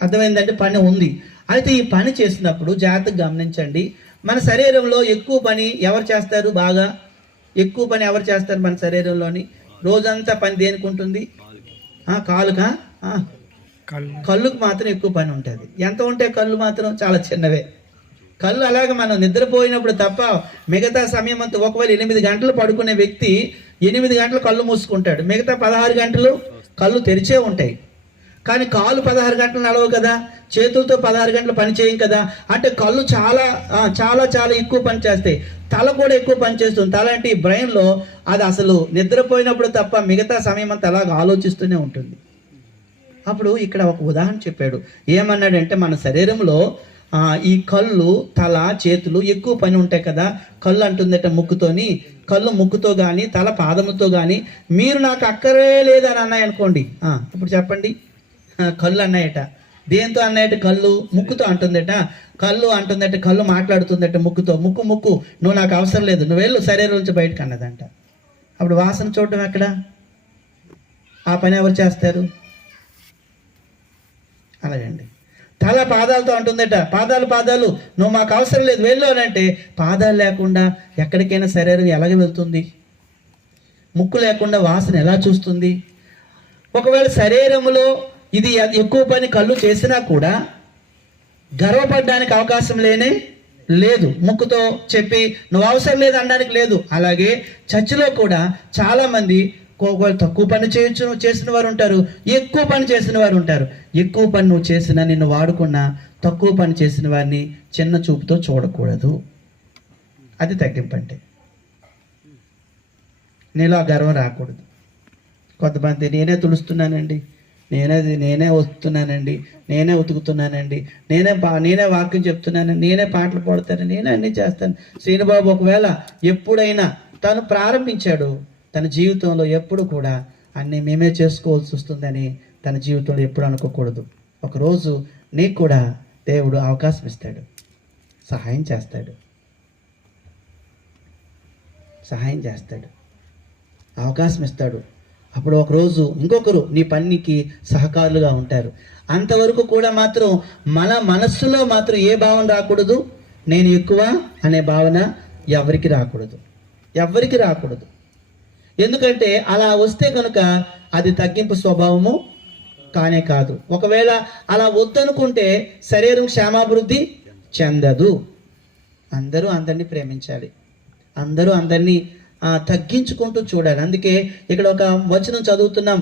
అర్థమైందంటే పని ఉంది. అయితే ఈ పని చేసినప్పుడు జాగ్రత్తగా గమనించండి, మన శరీరంలో ఎక్కువ పని ఎవరు చేస్తారు? బాగా ఎక్కువ పని ఎవరు చేస్తారు మన శరీరంలోని? రోజంతా పని దేనికి ఉంటుంది? కాలుగా, కళ్ళుకు మాత్రం ఎక్కువ పని ఉంటుంది. ఎంత ఉంటే కళ్ళు మాత్రం చాలా చిన్నవే. కళ్ళు అలాగే మనం నిద్రపోయినప్పుడు తప్ప మిగతా సమయం అంతా, ఒకవేళ 8 గంటలు పడుకునే వ్యక్తి 8 గంటలు కళ్ళు మూసుకుంటాడు, మిగతా 16 గంటలు కళ్ళు తెరిచే ఉంటాయి. కానీ కాలు 16 గంటలు నడవు కదా, చేతులతో 16 గంటలు పని చేయం కదా. అంటే కళ్ళు చాలా చాలా చాలా ఎక్కువ పని చేస్తాయి. తల కూడా ఎక్కువ పని చేస్తుంది. తల అంటే ఈ బ్రెయిన్లో అది అసలు నిద్రపోయినప్పుడు తప్ప మిగతా సమయం అంతా అలాగ ఆలోచిస్తూనే ఉంటుంది. అప్పుడు ఇక్కడ ఒక ఉదాహరణ చెప్పాడు. ఏమన్నాడంటే, మన శరీరంలో ఈ కళ్ళు, తల, చేతులు ఎక్కువ పని ఉంటాయి కదా. కళ్ళు అంటుందట ముక్కుతోని, కళ్ళు ముక్కుతో కానీ తల పాదముతో కానీ మీరు నాకు అక్కరే లేదని అన్నాయి అనుకోండి. ఇప్పుడు చెప్పండి, కళ్ళు అన్నాయట. దేంతో అన్నాయట? కళ్ళు ముక్కుతో అంటుందట. కళ్ళు అంటుందట, కళ్ళు మాట్లాడుతుందట ముక్కుతో. ముక్కు నువ్వు నాకు అవసరం లేదు, నువ్వు వెళ్ళు శరీరం నుంచి బయటకు అన్నదంట. అప్పుడు వాసన చూడటం ఎక్కడ? ఆ పని ఎవరు చేస్తారు? అలాగండి. తల పాదాలతో అంటుందట, పాదాలు నువ్వు మాకు అవసరం లేదు, వెళ్ళు అని అంటే, పాదాలు లేకుండా ఎక్కడికైనా శరీరం ఎలాగ వెళ్తుంది? ముక్కు లేకుండా వాసన ఎలా చూస్తుంది? ఒకవేళ శరీరంలో ఇది ఎక్కువ పని కళ్ళు చేసినా కూడా గర్వపడడానికి అవకాశం లేదు. ముక్కుతో చెప్పి నువ్వు అవసరం లేదు అనడానికి లేదు. అలాగే చర్చిలో కూడా చాలా మంది ఒకవేళ తక్కువ పని చేసిన వారు ఉంటారు, ఎక్కువ పని చేసిన వారు ఉంటారు. ఎక్కువ పని నువ్వు చేసినా, నిన్ను వాడుకున్నా, తక్కువ పని చేసిన వారిని చిన్న చూపుతో చూడకూడదు. అది తగ్గింపు అంటే. నీలో ఆ గర్వం రాకూడదు. కొంతమంది నేనే తుడుస్తున్నానండి, నేనే వస్తున్నానండి, నేనే ఉతుకుతున్నానండి, నేనే వాక్యం చెప్తున్నాను, నేనే పాటలు పాడతాను, నేనే అన్నీ చేస్తాను. శ్రీనుబాబు ఒకవేళ ఎప్పుడైనా తను ప్రారంభించాడు, తన జీవితంలో ఎప్పుడు కూడా అన్నీ మేమే చేసుకోవాల్సి వస్తుందని తన జీవితంలో ఎప్పుడు అనుకోకూడదు. ఒకరోజు నీకు కూడా దేవుడు అవకాశం ఇస్తాడు. సహాయం చేస్తాడు, సహాయం చేస్తాడు, అవకాశం ఇస్తాడు. అప్పుడు ఒకరోజు ఇంకొకరు నీ పనికి సహకారులుగా ఉంటారు. అంతవరకు కూడా మాత్రం మన మనస్సులో మాత్రం ఏ భావన రాకూడదు, నేను ఎక్కువ అనే భావన ఎవరికి రాకూడదు, ఎవరికి రాకూడదు. ఎందుకంటే అలా వస్తే కనుక అది తగ్గింపు స్వభావము కానే కాదు. ఒకవేళ అలా వద్దనుకుంటే శరీరం క్షేమాభివృద్ధి చెందదు. అందరూ అందరినీ ప్రేమించాలి, అందరూ అందరినీ తగ్గించుకుంటూ చూడాలి. అందుకే ఇక్కడ ఒక వచనం చదువుతున్నాం.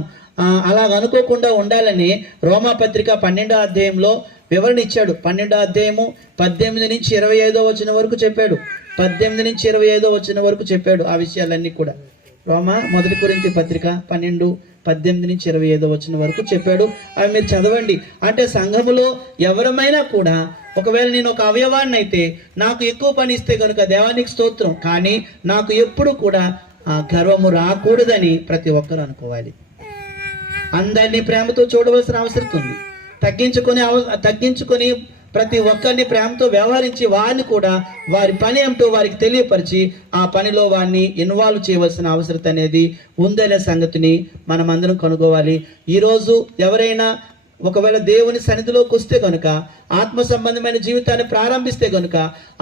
అలాగ అనుకోకుండా ఉండాలని రోమాపత్రిక 12వ అధ్యాయంలో వివరణ ఇచ్చాడు. 12వ అధ్యాయము 18 నుంచి 25వ వచనం వరకు చెప్పాడు. 18 నుంచి 25వ వచనం వరకు చెప్పాడు ఆ విషయాలన్నీ కూడా. రోమా 1 కొరింథీ పత్రిక 12:18 నుంచి 25వ వచనం వరకు చెప్పాడు. అవి మీరు చదవండి. అంటే సంఘములో ఎవరమైనా కూడా ఒకవేళ నేను ఒక అవయవాన్ని అయితే నాకు ఎక్కువ పని ఇస్తే కనుక దేవానికి స్తోత్రం, కానీ నాకు ఎప్పుడు కూడా గర్వము రాకూడదని ప్రతి ఒక్కరు అనుకోవాలి. అందరినీ ప్రేమతో చూడవలసిన అవసరం ఉంది. తగ్గించుకొని ప్రతి ఒక్కరిని ప్రేమతో వ్యవహరించి వారిని కూడా వారి పని ఏమిటో వారికి తెలియపరిచి ఆ పనిలో వారిని ఇన్వాల్వ్ చేయవలసిన అవసరం అనేది ఉందనే సంగతిని మనం అందరం కనుగోవాలి. ఈరోజు ఎవరైనా ఒకవేళ దేవుని సన్నిధిలోకి వస్తే కనుక, ఆత్మ సంబంధమైన జీవితాన్ని ప్రారంభిస్తే కనుక,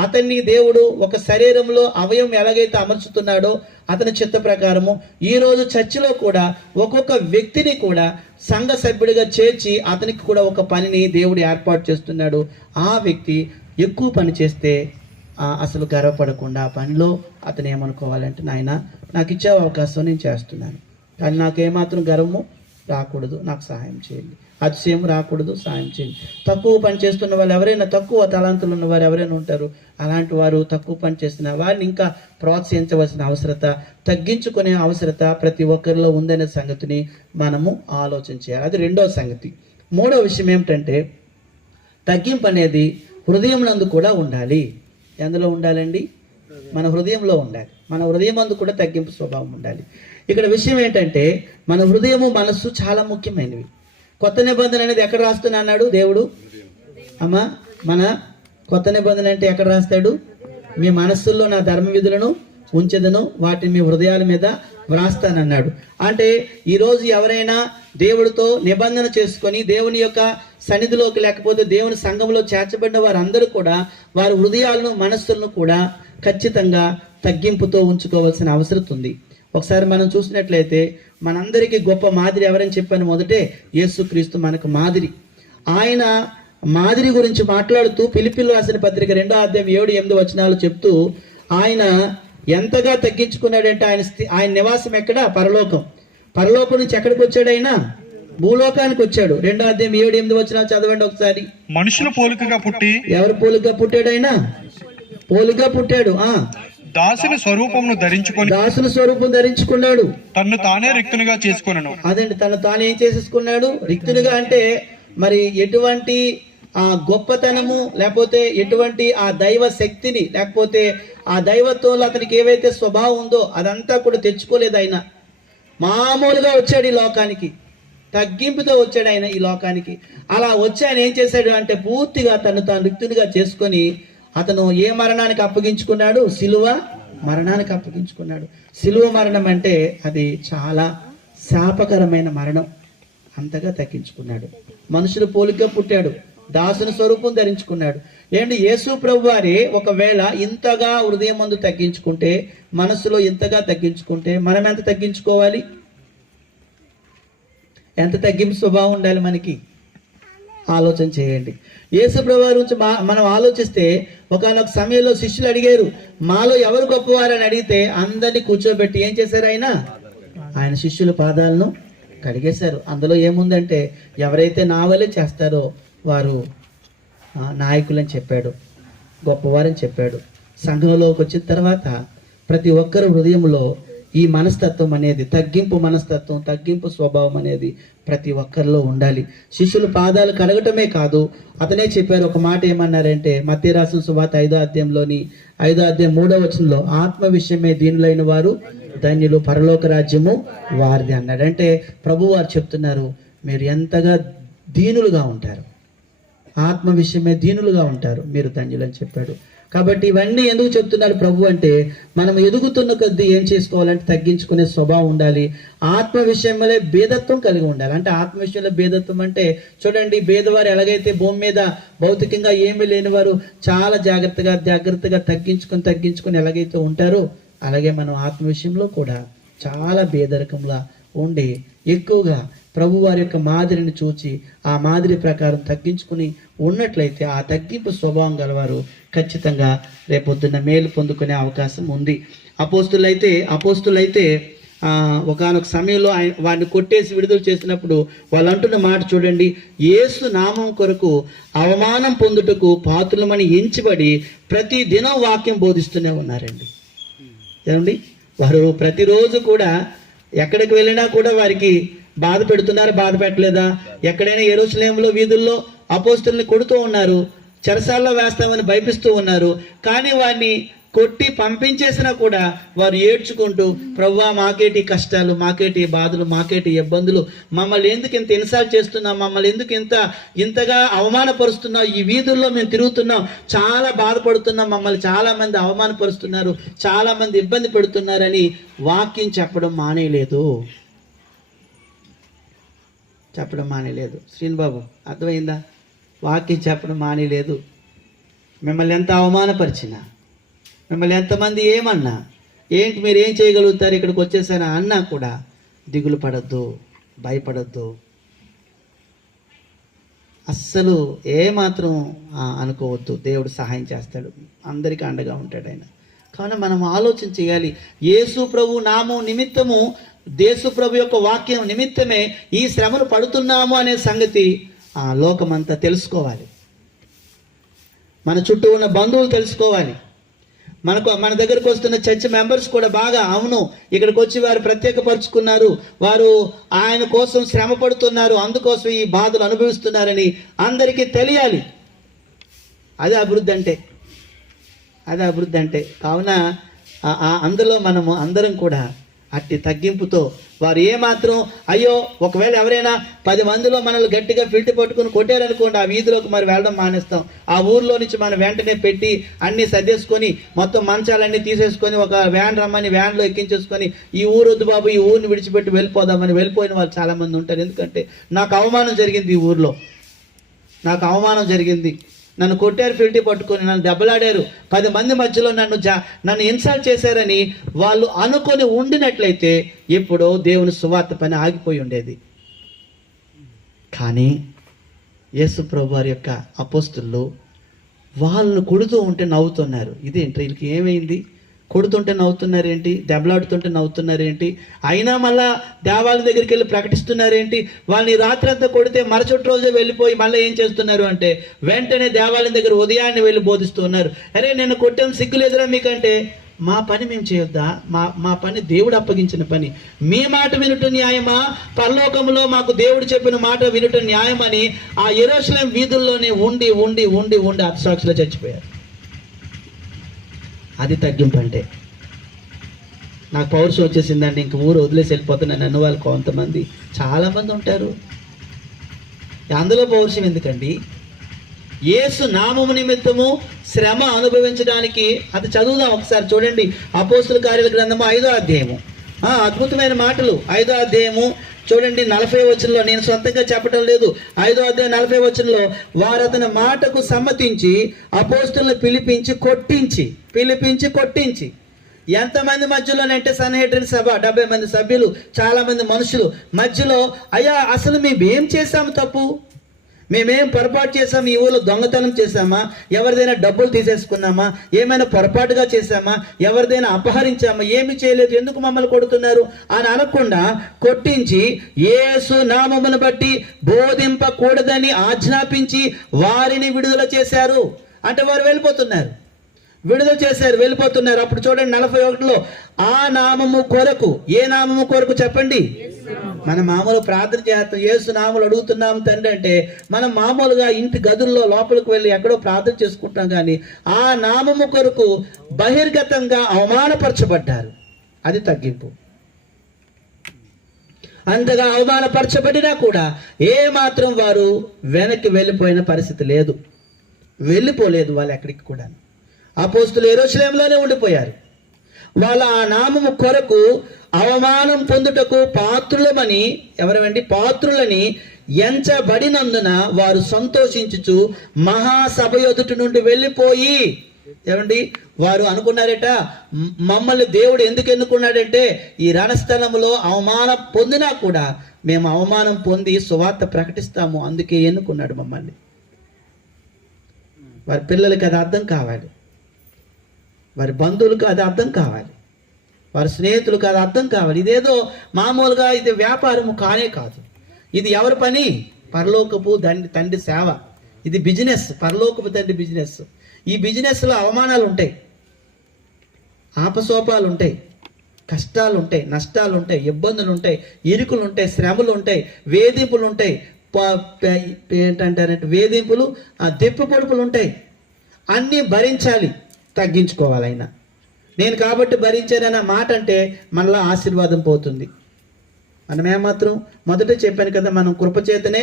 అతన్ని దేవుడు ఒక శరీరంలో అవయవం ఎలాగైతే అమర్చుతున్నాడో అతని చిత్త ప్రకారము ఈరోజు చర్చిలో కూడా ఒక్కొక్క వ్యక్తిని కూడా సంఘ సభ్యుడిగా చేర్చి అతనికి కూడా ఒక పనిని దేవుడు ఏర్పాటు చేస్తున్నాడు. ఆ వ్యక్తి ఎక్కువ పని చేస్తే అసలు గర్వపడకుండా ఆ పనిలో అతను ఏమనుకోవాలంటే, నాయన నాకు ఇచ్చే అవకాశం నేను చేస్తున్నాను, కానీ నాకేమాత్రం గర్వము రాకూడదు, నాకు సహాయం చేయండి. అతిశయం రాకూడదు, సహాయం చేయండి. తక్కువ పని చేస్తున్న వాళ్ళు ఎవరైనా, తక్కువ తలాంతులు ఉన్న వారు ఎవరైనా ఉంటారు, అలాంటి వారు తక్కువ పని చేస్తున్న వారిని ఇంకా ప్రోత్సహించవలసిన అవసరత, తగ్గించుకునే అవసరత ప్రతి ఒక్కరిలో ఉందనే సంగతిని మనము ఆలోచన చేయాలి. అది రెండవ సంగతి. మూడవ విషయం ఏమిటంటే, తగ్గింపు అనేది హృదయం నందు కూడా ఉండాలి. ఎందులో ఉండాలండి? మన హృదయంలో ఉండాలి. మన హృదయం నందు కూడా తగ్గింపు స్వభావం ఉండాలి. ఇక్కడ విషయం ఏంటంటే, మన హృదయము మనస్సు చాలా ముఖ్యమైనవి. కొత్త నిబంధన అనేది ఎక్కడ రాస్తున్నా అన్నాడు దేవుడు? అమ్మా, మన కొత్త నిబంధన అంటే ఎక్కడ రాస్తాడు? మీ మనస్సుల్లో నా ధర్మ విధులను ఉంచెదను, వాటిని మీ హృదయాల మీద వ్రాస్తానన్నాడు. అంటే ఈరోజు ఎవరైనా దేవుడితో నిబంధన చేసుకొని దేవుని యొక్క సన్నిధిలోకి, లేకపోతే దేవుని సంఘంలో చేర్చబడిన వారందరూ కూడా వారి హృదయాలను, మనస్సులను కూడా ఖచ్చితంగా తగ్గింపుతో ఉంచుకోవాల్సిన అవసరం ఉంది. ఒకసారి మనం చూసినట్లయితే మనందరికీ గొప్ప మాదిరి ఎవరని చెప్పాను? మొదటే యేసుక్రీస్తు మనకు మాదిరి. ఆయన మాదిరి గురించి మాట్లాడుతూ ఫిలిప్పీయులకు రాసిన పత్రిక 2వ అధ్యాయం 7-8 వచనాలు చెప్తూ ఆయన ఎంతగా తగ్గించుకున్నాడంటే, ఆయన నివాసం ఎక్కడ? పరలోకం. పరలోకం నుంచి ఎక్కడికి వచ్చాడు? ఆయన భూలోకానికి వచ్చాడు. 2వ అధ్యాయం 7-8 వచనాలు చదవండి ఒకసారి. మనుషుల పోలికగా పుట్టి. ఎవరు పోలికగా పుట్టాడు? ఆయన పోలికగా పుట్టాడు. దాసుని స్వరూపమును ధరించుకొని, దాసుని స్వరూపం ధరించుకున్నాడు. తన్ను తానే రిక్తునిగా చేసుకొనెను. అదండి, తను తాను ఏం చేసేసుకున్నాడు? రిక్తునిగా అంటే మరి ఎటువంటి ఆ గొప్పతనము, లేకపోతే ఎటువంటి ఆ దైవ శక్తిని, లేకపోతే ఆ దైవత్వంలో అతనికి ఏవైతే స్వభావం ఉందో అదంతా కూడా తెచ్చుకోలేదు. ఆయన మామూలుగా వచ్చాడు ఈ లోకానికి, తగ్గింపుతో వచ్చాడు ఆయన ఈ లోకానికి. అలా వచ్చి ఆయన ఏం చేశాడు అంటే, పూర్తిగా తను తాను రిక్తునిగా చేసుకొని అతను ఏ మరణానికి అప్పగించుకున్నాడు? సిలువ మరణానికి అప్పగించుకున్నాడు. సిలువ మరణం అంటే అది చాలా శాపకరమైన మరణం. అంతగా తగ్గించుకున్నాడు. మనుషుల పోలికగా పుట్టాడు, దాసుని స్వరూపం ధరించుకున్నాడు. ఏంటి, యేసు ప్రభు వారే ఒకవేళ ఇంతగా హృదయం ముందు తగ్గించుకుంటే, మనసులో ఇంతగా తగ్గించుకుంటే, మనం ఎంత తగ్గించుకోవాలి? ఎంత తగ్గింపు స్వభావం ఉండాలి మనకి? ఆలోచన చేయండి. యేసు ప్రభు వారి గురించి మనం ఆలోచిస్తే, ఒకనొక సమయంలో శిష్యులు అడిగారు, మాలో ఎవరు గొప్పవారని అడిగితే అందరినీ కూర్చోబెట్టి ఏం చేశారు? ఆయన శిష్యుల పాదాలను కడిగేశారు. అందులో ఏముందంటే, ఎవరైతే నా వల్లే చేస్తారో వారు నాయకులని చెప్పాడు, గొప్పవారని చెప్పాడు. సంఘంలోకి వచ్చిన తర్వాత ప్రతి ఒక్కరి హృదయంలో ఈ మనస్తత్వం అనేది, తగ్గింపు మనస్తత్వం, తగ్గింపు స్వభావం అనేది ప్రతి ఒక్కరిలో ఉండాలి. శిష్యుల పాదాలు కడగటమే కాదు, అతనే చెప్పారు ఒక మాట. ఏమన్నారంటే, మత్తయి రాసిన సువార్త 5వ అధ్యాయంలోని 5వ అధ్యాయం 3వ వచనంలో, ఆత్మ విషయమే దీనులైన వారు ధన్యులు, పరలోక రాజ్యము వారిది అన్నాడు. అంటే ప్రభు వారు చెప్తున్నారు, మీరు ఎంతగా దీనులుగా ఉంటారు, ఆత్మ విషయమే దీనులుగా ఉంటారు, మీరు ధన్యులని చెప్పాడు. కాబట్టి ఇవన్నీ ఎందుకు చెప్తున్నాడు ప్రభు అంటే, మనం ఎదుగుతున్న కొద్దీ ఏం చేసుకోవాలంటే తగ్గించుకునే స్వభావం ఉండాలి. ఆత్మ విషయంలో భేదత్వం కలిగి ఉండాలి. అంటే ఆత్మ విషయంలో భేదత్వం అంటే చూడండి, భేదవారు ఎలాగైతే భూమి మీద భౌతికంగా ఏమీ లేని వారు చాలా జాగ్రత్తగా తగ్గించుకొని ఎలాగైతే ఉంటారో, అలాగే మనం ఆత్మ విషయంలో కూడా చాలా భేదరకంగా ఉండి ఎక్కువగా ప్రభు వారి యొక్క మాదిరిని చూచి ఆ మాదిరి ప్రకారం తగ్గించుకుని ఉన్నట్లయితే ఆ తగ్గింపు స్వభావం గలవారు ఖచ్చితంగా రేపొద్దున్న మేలు పొందుకునే అవకాశం ఉంది. అపోస్తులైతే ఒకానొక సమయంలో వాడిని కొట్టేసి విడుదల చేసినప్పుడు వాళ్ళు అంటున్న మాట చూడండి, యేసు నామం కొరకు అవమానం పొందుటకు పాత్రులమని ఎంచబడి ప్రతి దినం వాక్యం బోధిస్తూనే ఉన్నారండి. ఏమండి, వారు ప్రతిరోజు కూడా ఎక్కడికి వెళ్ళినా కూడా వారికి బాధ పెడుతున్నారు, బాధ పెట్టలేదా? ఎక్కడైనా యెరూషలేములో వీధుల్లో అపోస్తుల్ని కొడుతూ ఉన్నారు, చెరసాల్లో వేస్తామని భయపిస్తూ ఉన్నారు. కానీ వారిని కొట్టి పంపించేసినా కూడా వారు ఏడ్చుకుంటూ, ప్రభువా మాకేటి కష్టాలు, మాకేటి బాధలు, మాకేటి ఇబ్బందులు, మమ్మల్ని ఎందుకు ఇంత ఇన్సల్ట్ చేస్తున్నాం, మమ్మల్ని ఎందుకు ఇంతగా అవమానపరుస్తున్నాం, ఈ వీధుల్లో మేము తిరుగుతున్నాం, చాలా బాధపడుతున్నాం, మమ్మల్ని చాలా మంది అవమానపరుస్తున్నారు, చాలా మంది ఇబ్బంది పెడుతున్నారని వాక్యం చెప్పడం మానేయలేదు. శ్రీనిబాబు అర్థమైందా? వాక్యం చెప్పడం మానేయలేదు. మిమ్మల్ని ఎంత అవమానపరిచినా, మిమ్మల్ని ఎంతమంది ఏమన్నా, ఏంటి మీరు ఏం చేయగలుగుతారు ఇక్కడికి వచ్చేసారా అన్నా కూడా దిగులు పడద్దు, భయపడద్దు, అస్సలు ఏమాత్రం అనుకోవద్దు. దేవుడు సహాయం చేస్తాడు, అందరికీ అండగా ఉంటాడు ఆయన. కావున మనం ఆలోచన చేయాలి. యేసు ప్రభు నామం నిమిత్తము, యేసు ప్రభు యొక్క వాక్యం నిమిత్తమే ఈ శ్రమను పడుతున్నాము అనే సంగతి లోకమంతా తెలుసుకోవాలి. మన చుట్టూ ఉన్న బంధువులు తెలుసుకోవాలి. మన దగ్గరకు వస్తున్న చర్చ్ మెంబర్స్ కూడా బాగా, అవును ఇక్కడికి వచ్చి వారు ప్రత్యేకపరుచుకున్నారు, వారు ఆయన కోసం శ్రమ పడుతున్నారు, అందుకోసం ఈ బాధలు అనుభవిస్తున్నారని అందరికీ తెలియాలి. అదే అభివృద్ధి అంటే. కావున అందులో మనము అందరం కూడా అట్టి తగ్గింపుతో, వారు ఏమాత్రం అయ్యో ఒకవేళ ఎవరైనా 10 మందిలో మనల్ని గట్టిగా ఫిల్ట్ పట్టుకుని కొట్టారనుకోండి, ఆ వీధిలోకి మరి వెళ్ళడం మానేస్తాం. ఆ ఊర్లో నుంచి మనం వెంటనే పెట్టి అన్నీ సర్దేసుకొని మొత్తం మంచాలన్నీ తీసేసుకొని ఒక వ్యాన్ రమ్మని వ్యాన్లో ఎక్కించేసుకొని ఈ ఊరు వద్దు బాబు, ఈ ఊరిని విడిచిపెట్టి వెళ్ళిపోదామని వెళ్ళిపోయిన వాళ్ళు చాలామంది ఉంటారు. ఎందుకంటే నాకు అవమానం జరిగింది, ఈ ఊర్లో నాకు అవమానం జరిగింది, నన్ను కొట్టారు, ఫిల్టీ పట్టుకొని నన్ను దెబ్బలాడారు, 10 మంది మధ్యలో నన్ను ఇన్సల్ట్ చేశారని వాళ్ళు అనుకొని ఉండినట్లయితే ఎప్పుడో దేవుని సువార్త పని ఆగిపోయి ఉండేది. కానీ యేసు ప్రభు వారి యొక్క అపోస్తులు వాళ్ళను కొడుతూ ఉంటే నవ్వుతున్నారు. ఇదేంటి వీళ్ళకి ఏమైంది, కొడుతుంటే నవ్వుతున్నారేంటి, దెబ్బలాడుతుంటే నవ్వుతున్నారేంటి, అయినా మళ్ళా దేవాలయం దగ్గరికి వెళ్ళి ప్రకటిస్తున్నారేంటి, వాళ్ళని రాత్రంతా కొడితే మరుసటి రోజే వెళ్ళిపోయి మళ్ళీ ఏం చేస్తున్నారు అంటే వెంటనే దేవాలయం దగ్గర ఉదయాన్నే వెళ్ళి బోధిస్తూ ఉన్నారు. అరే నేను కొట్టాను, సిగ్గులేదురా మీకంటే, మా పని మేము చేయొద్దా? మా పని దేవుడు అప్పగించిన పని, మీ మాట వినుట న్యాయమా, పరలోకంలో మాకు దేవుడు చెప్పిన మాట వినుట న్యాయమని ఆ యెరూషలేం వీధుల్లోనే ఉండి ఉండి ఉండి ఉండి హతసాక్షులు చచ్చిపోయారు. అది తగ్గింపు అంటే. నాకు పౌరుషం వచ్చేసిందండి, ఇంక ఊరు వదిలేసి వెళ్ళిపోతున్నాను అన్న వాళ్ళు కొంతమంది, చాలామంది ఉంటారు. అందులో పౌరుషం ఎందుకండి? యేసు నామము నిమిత్తము శ్రమ అనుభవించడానికి, అది చదువుదాం ఒకసారి. చూడండి అపోస్తుల కార్యాల గ్రంథము 5వ అధ్యాయము, అద్భుతమైన మాటలు. 5వ అధ్యాయము చూడండి 40వ వచనంలో, నేను సొంతంగా చెప్పడం లేదు, 5వ అధ్యాయం 40వ వచనంలో, వారు అతని మాటకు సమ్మతించి అపోస్తులను పిలిపించి కొట్టించి ఎంతమంది మధ్యలోనంటే సన్హెడ్రిన్ సభ 70 మంది సభ్యులు, చాలా మంది మనుషులు మధ్యలో, అయ్యా అసలు మేమేం చేశాము తప్పు, మేమేం పొరపాటు చేసాము, ఈ ఊళ్ళో దొంగతనం చేశామా, ఎవరిదైనా డబ్బులు తీసేసుకున్నామా, ఏమైనా పొరపాటుగా చేశామా, ఎవరిదైనా అపహరించామా, ఏమి చేయలేదు, ఎందుకు మమ్మల్ని కొడుతున్నారు అని అనకుండా కొట్టించి యేసు నామమును బట్టి బోధింపకూడదని ఆజ్ఞాపించి వారిని విడుదల చేశారు. అంటే వారు వెళ్ళిపోతున్నారు, విడుదల చేశారు, వెళ్ళిపోతున్నారు. అప్పుడు చూడండి 41లో, ఆ నామము కొరకు, ఏ నామము కొరకు చెప్పండి? మనం మామూలు ప్రార్థన చేస్తాం, యేసు నామములు అడుగుతున్నాం తండ్రి అంటే మనం మామూలుగా ఇంటి గదుల్లో లోపలికి వెళ్ళి ఎక్కడో ప్రార్థన చేసుకుంటాం. కానీ ఆ నామము కొరకు బహిర్గతంగా అవమానపరచబడ్డారు. అది తగ్గింపు. అంతగా అవమానపరచబడినా కూడా ఏమాత్రం వారు వెనక్కి వెళ్ళిపోయిన పరిస్థితి లేదు, వెళ్ళిపోలేదు వాళ్ళు ఎక్కడికి కూడా. అపోస్తులు యెరూషలేములోనే ఉండిపోయారు. వాళ్ళ ఆ నామము కొరకు అవమానం పొందుటకు పాత్రులమని, ఎవరండి పాత్రులని ఎంచబడినందున వారు సంతోషించుచు మహాసభ ఎదుటి నుండి వెళ్ళిపోయి, ఏమండి వారు అనుకున్నారట, మమ్మల్ని దేవుడు ఎందుకు ఎన్నుకున్నాడంటే ఈ రణస్థలంలో అవమానం పొందినా కూడా మేము అవమానం పొంది సువార్త ప్రకటిస్తాము, అందుకే ఎన్నుకున్నాడు మమ్మల్ని. వారి పిల్లలకి అది అర్థం కావాలి, వారి బంధువులకు అది అర్థం కావాలి, వారి స్నేహితులకు అది అర్థం కావాలి. ఇదేదో మామూలుగా ఇది వ్యాపారము కానే కాదు. ఇది ఎవరి పని? పరలోకపు తండ్రి సేవ. ఇది బిజినెస్, పరలోకపు తండ్రి బిజినెస్. ఈ బిజినెస్లో అవమానాలు ఉంటాయి, ఆపసోపాలు ఉంటాయి, కష్టాలు ఉంటాయి, నష్టాలు ఉంటాయి, ఇబ్బందులు ఉంటాయి, ఇరుకులు ఉంటాయి, శ్రమలు ఉంటాయి, వేధింపులు ఉంటాయి, ఏంటంటారంటే వేధింపులు, దెప్పి పొడుపులు ఉంటాయి. అన్నీ భరించాలి, తగ్గించుకోవాలి. అయినా నేను కాబట్టి భరించానన్న మాట అంటే మనలో ఆశీర్వాదం పోతుంది. మనం ఏమాత్రం మొదట చెప్పాను కదా, మనం కృపచేతనే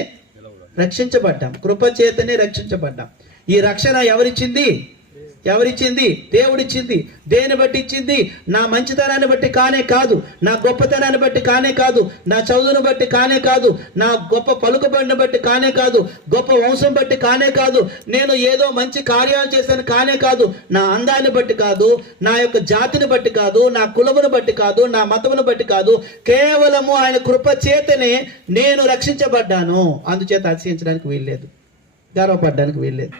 రక్షించబడ్డాం, కృపచేతనే రక్షించబడ్డాం. ఈ రక్షణ ఎవరిచ్చింది? దేవుడిచ్చింది. దేని బట్టి ఇచ్చింది? నా మంచితనాన్ని బట్టి కానే కాదు, నా గొప్పతనాన్ని బట్టి కానే కాదు, నా చదువును బట్టి కానే కాదు, నా గొప్ప పలుకుబడిని బట్టి కానే కాదు, గొప్ప వంశం బట్టి కానే కాదు, నేను ఏదో మంచి కార్యాలు చేశాను కానే కాదు, నా అందాన్ని బట్టి కాదు, నా యొక్క జాతిని బట్టి కాదు, నా కులమును బట్టి కాదు, నా మతమును బట్టి కాదు, కేవలము ఆయన కృప చేతనే నేను రక్షించబడ్డాను. అందుచేత అతిశయించడానికి వీల్లేదు, గర్వపడడానికి వీల్లేదు.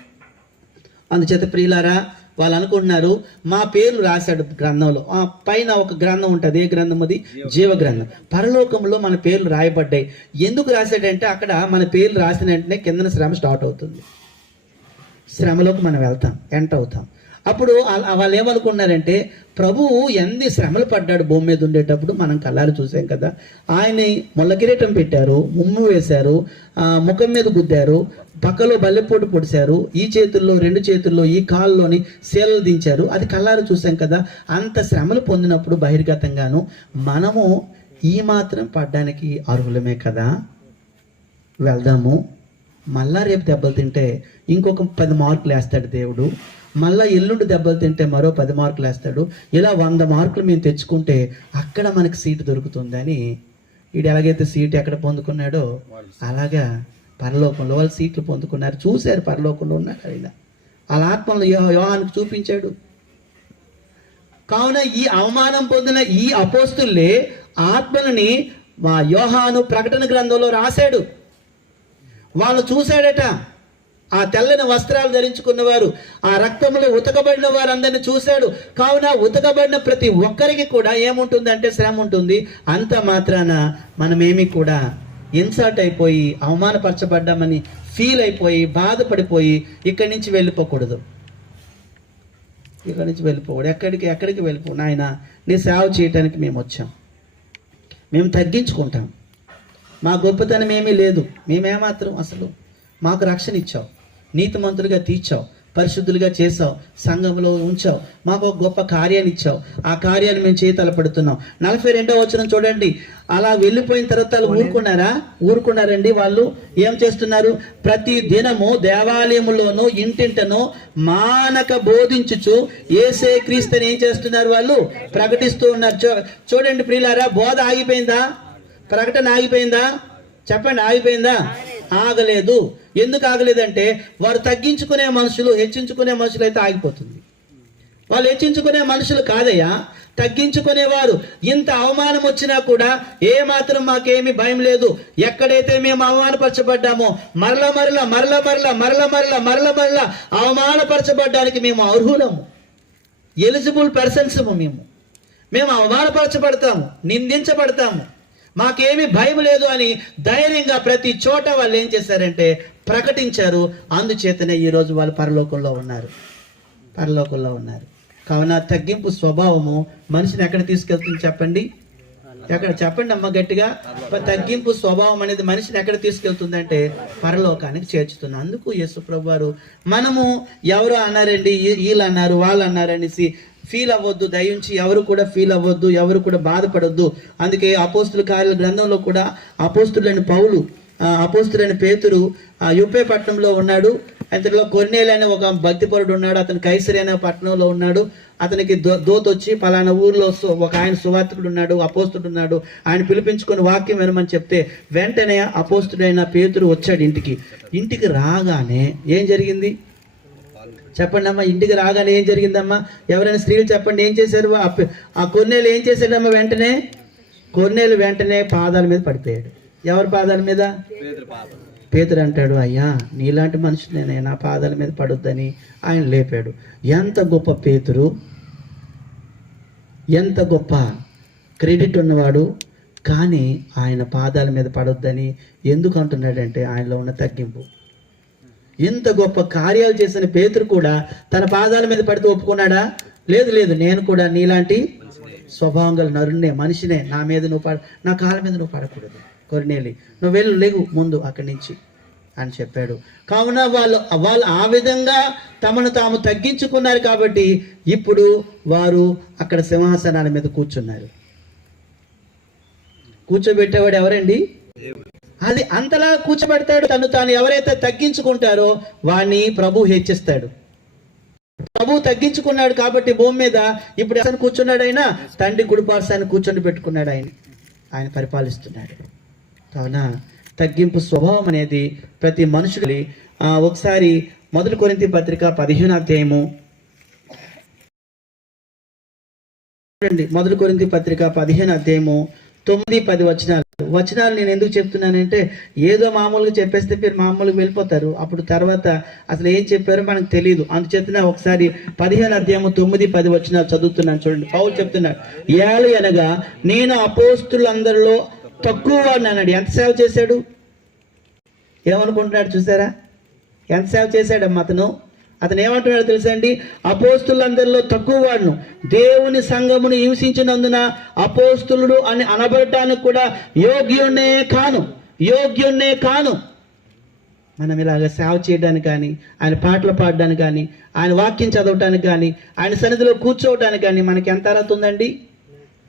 అందుచేత ప్రియులారా, వాళ్ళు అనుకుంటున్నారు మా పేర్లు రాశాడు గ్రంథంలో, పైన ఒక గ్రంథం ఉంటుంది. ఏ గ్రంథం అది? జీవ గ్రంథం. పరలోకంలో మన పేర్లు రాయబడ్డాయి. ఎందుకు రాశాడంటే అక్కడ మన పేర్లు రాసిన వెంటనే కిందన శ్రమ స్టార్ట్ అవుతుంది, శ్రమలోకి మనం వెళ్తాం, ఎంటర్ అవుతాం. అప్పుడు వాళ్ళు ఏమనుకున్నారంటే ప్రభువు ఎన్ని శ్రమలు పడ్డాడు భూమి మీద ఉండేటప్పుడు మనం కళ్ళారు చూసాం కదా. ఆయన్ని ముళ్ళకిరీటం పెట్టారు, ముమ్ము వేశారు, ముఖం మీద గుద్దారు, పక్కలో బల్లెపోటు పొడిచారు, ఈ చేతుల్లో 2 చేతుల్లో ఈ కాళ్ళలోని శీలలు దించారు. అది కళ్ళారు చూసాం కదా. అంత శ్రమలు పొందినప్పుడు బహిర్గతంగాను మనము ఈ మాత్రం పడ్డానికి అర్హులమే కదా, వెళ్దాము. మళ్ళా రేపు దెబ్బలు తింటే ఇంకొక 10 మార్కులు వేస్తాడు దేవుడు, మళ్ళీ ఎల్లుండి దెబ్బలు తింటే మరో 10 మార్కులు వేస్తాడు. ఇలా 100 మార్కులు మేము తెచ్చుకుంటే అక్కడ మనకి సీటు దొరుకుతుందని, వీడు ఎలాగైతే సీటు ఎక్కడ పొందుకున్నాడో అలాగా పరలోకంలో వాళ్ళు సీట్లు పొందుకున్నారు. చూశారు పరలోకంలో ఉన్నాడు ఆయన, వాళ్ళ ఆత్మలో యోహానుకు చూపించాడు. కావున ఈ అవమానం పొందిన ఈ అపోస్తులే ఆత్మలని యోహాను ప్రకటన గ్రంథంలో రాశాడు. వాళ్ళు చూశాడట, ఆ తెల్లని వస్త్రాలు ధరించుకున్నవారు, ఆ రక్తంలో ఉతకబడిన వారందరినీ చూశాడు. కావున ఉతకబడిన ప్రతి ఒక్కరికి కూడా ఏముంటుందంటే శ్రమ ఉంటుంది. అంత మాత్రాన మనమేమి కూడా ఇన్సర్ట్ అయిపోయి అవమానపరచబడ్డామని ఫీల్ అయిపోయి బాధపడిపోయి ఇక్కడి నుంచి వెళ్ళిపోకూడదు. ఎక్కడికి వెళ్ళిపో నాయన, నీ సేవ చేయటానికి మేము వచ్చాం. మేము తగ్గించుకుంటాం, మా గొప్పతనం ఏమీ లేదు, మేమేమాత్రం అసలు మాకు రక్షణ ఇచ్చావు, నీతిమంతులుగా తీర్చావు, పరిశుద్ధులుగా చేసావు, సంఘంలో ఉంచావు, మాకు ఒక గొప్ప కార్యాన్ని ఇచ్చావు. ఆ కార్యాన్ని మేము చేయతలపడుతున్నాం. 42వ వచనం చూడండి. అలా వెళ్ళిపోయిన తర్వాత వాళ్ళు ఊరుకున్నారండి. వాళ్ళు ఏం చేస్తున్నారు? ప్రతి దినము దేవాలయములోనూ ఇంటింటను మానక బోధించుచు యేసే క్రీస్తుని ఏం చేస్తున్నారు? వాళ్ళు ప్రకటిస్తూ ఉన్నారు. చూడండి ప్రియులారా, బోధ ఆగిపోయిందా? ప్రకటన ఆగిపోయిందా? చెప్పండి, ఆగిపోయిందా? ఆగలేదు. ఎందుకు ఆగలేదంటే వారు తగ్గించుకునే మనుషులు, హెచ్చించుకునే మనుషులు అయితే ఆగిపోతుంది. వాళ్ళు హెచ్చించుకునే మనుషులు కాదయ్యా, తగ్గించుకునేవారు. ఇంత అవమానం వచ్చినా కూడా ఏ మాత్రం మాకేమీ భయం లేదు. ఎక్కడైతే మేము అవమానపరచబడ్డామో మరల అవమానపరచబడ్డానికి మేము అర్హులము, ఎలిజిబుల్ పర్సన్స్. మేము అవమానపరచబడతాము, నిందించబడతాము, మాకేమీ భయం లేదు అని ధైర్యంగా ప్రతి చోట వాళ్ళు ఏం చేశారంటే ప్రకటించారు. అందుచేతనే ఈరోజు వాళ్ళు పరలోకంలో ఉన్నారు. కావున తగ్గింపు స్వభావము మనిషిని ఎక్కడ తీసుకెళ్తుంది చెప్పండి? చెప్పండి అమ్మ గట్టిగా. తగ్గింపు స్వభావం అనేది మనిషిని ఎక్కడ తీసుకెళ్తుందంటే పరలోకానికి చేర్చుతుంది. అందుకు యేసు ప్రభు వారు మనము ఎవరు అన్నారండి, వీళ్ళు అన్నారు, వాళ్ళు అన్నారు అనేసి ఫీల్ అవ్వద్దు. దయించి ఎవరు కూడా ఫీల్ అవ్వద్దు, ఎవరు కూడా బాధపడొద్దు. అందుకే అపోస్తుల కార్యాల గ్రంథంలో కూడా అపోస్తులైన పౌలు, అపోస్తులైన పేతురు యూపే పట్టణంలో ఉన్నాడు. ఇంతలో కొర్నేలు అనే ఒక భక్తిపరుడు ఉన్నాడు. అతను కైసరి అనే పట్టణంలో ఉన్నాడు. అతనికి దోత వచ్చి పలానా ఊర్లో ఒక ఆయన సువార్తికుడు ఉన్నాడు, అపోస్తుడు ఉన్నాడు, ఆయన పిలిపించుకొని వాక్యం వినమని చెప్తే వెంటనే అపోస్తుడైన పేతురు వచ్చాడు ఇంటికి. ఇంటికి రాగానే ఏం జరిగింది చెప్పండి అమ్మా? ఇంటికి రాగానే ఏం జరిగిందమ్మా? ఎవరైనా స్త్రీలు చెప్పండి, ఏం చేశారు? ఆ కొర్నేలు ఏం చేశాడమ్మా? కొర్నేలు వెంటనే పాదాల మీద పడిపోయాడు. ఎవరి పాదాల మీద? పేతురు అంటాడు, అయ్యా నీలాంటి మనుషులేనే నా పాదాల మీద పడొద్దని ఆయన లేపాడు. ఎంత గొప్ప పేతురు, ఎంత గొప్ప క్రెడిట్ ఉన్నవాడు, కానీ ఆయన పాదాల మీద పడొద్దని ఎందుకు అంటున్నాడంటే ఆయనలో ఉన్న తగ్గింపు. ఇంత గొప్ప కార్యాలు చేసిన పేతురు కూడా తన పాదాల మీద పడితే ఒప్పుకున్నాడా? లేదు లేదు, నేను కూడా నీలాంటి స్వభావం గల నరుణ్ణే, మనిషినే, నా మీద నువ్వు నా కాళ్ళ మీద నువ్వు పడకూడదు, కొర్నేలి నువ్వు వెళ్ళు, లేవు ముందు అక్కడి నుంచి అని చెప్పాడు. కావున వాళ్ళు ఆ విధంగా తమను తాము తగ్గించుకున్నారు కాబట్టి ఇప్పుడు వారు అక్కడ సింహాసనాల మీద కూర్చున్నారు. కూర్చోబెట్టేవాడు ఎవరండి? అది అంతలా కూర్చోబెడతాడు. తాను ఎవరైతే తగ్గించుకుంటారో వాడిని ప్రభు హెచ్చిస్తాడు. ప్రభు తగ్గించుకున్నాడు కాబట్టి భూమి మీద ఇప్పుడు అతను కూర్చున్నాడు, ఆయన తండ్రి కుడిపార్శ్వాన్ని కూర్చొని పెట్టుకున్నాడు, ఆయన పరిపాలిస్తున్నాడు. కావున తగ్గింపు స్వభావం అనేది ప్రతి మనుషుడి. ఒకసారి 1 కొరింథీ పత్రిక 15వ అధ్యాయము, 1 కొరింథీ పత్రిక 15వ అధ్యాయము 9-10 వచనాలు నేను ఎందుకు చెప్తున్నానంటే ఏదో మామూలుగా చెప్పేస్తే మీరు మామూలుగా వెళ్ళిపోతారు. అప్పుడు తర్వాత అసలు ఏం చెప్పారో మనకు తెలియదు. అందుచేత ఒకసారి 15వ అధ్యాయము 9-10 వచనాలు చదువుతున్నాను చూడండి. పౌలు చెప్తున్నాడు, ఏలి అనగా నేను అపోస్తులందరిలో తక్కువ వాడిని అన్నాడు. ఎంత సేవ చేశాడు? ఏమనుకుంటున్నాడు చూసారా? ఎంత సేవ చేశాడమ్మా అతను ఏమంటున్నాడు తెలుసా అండి? అపోస్తులందరిలో తక్కువ వాడును, దేవుని సంఘమును హింసించినందున అపోస్తులుడు అని అనబడటానికి కూడా యోగ్యున్నే కాను. మనం ఇలాగ సేవ చేయడానికి కానీ, ఆయన పాటలు పాడడానికి కానీ, ఆయన వాక్యం చదవటానికి కానీ, ఆయన సన్నిధిలో కూర్చోవటానికి కానీ మనకి ఎంత అర్హత ఉందండి?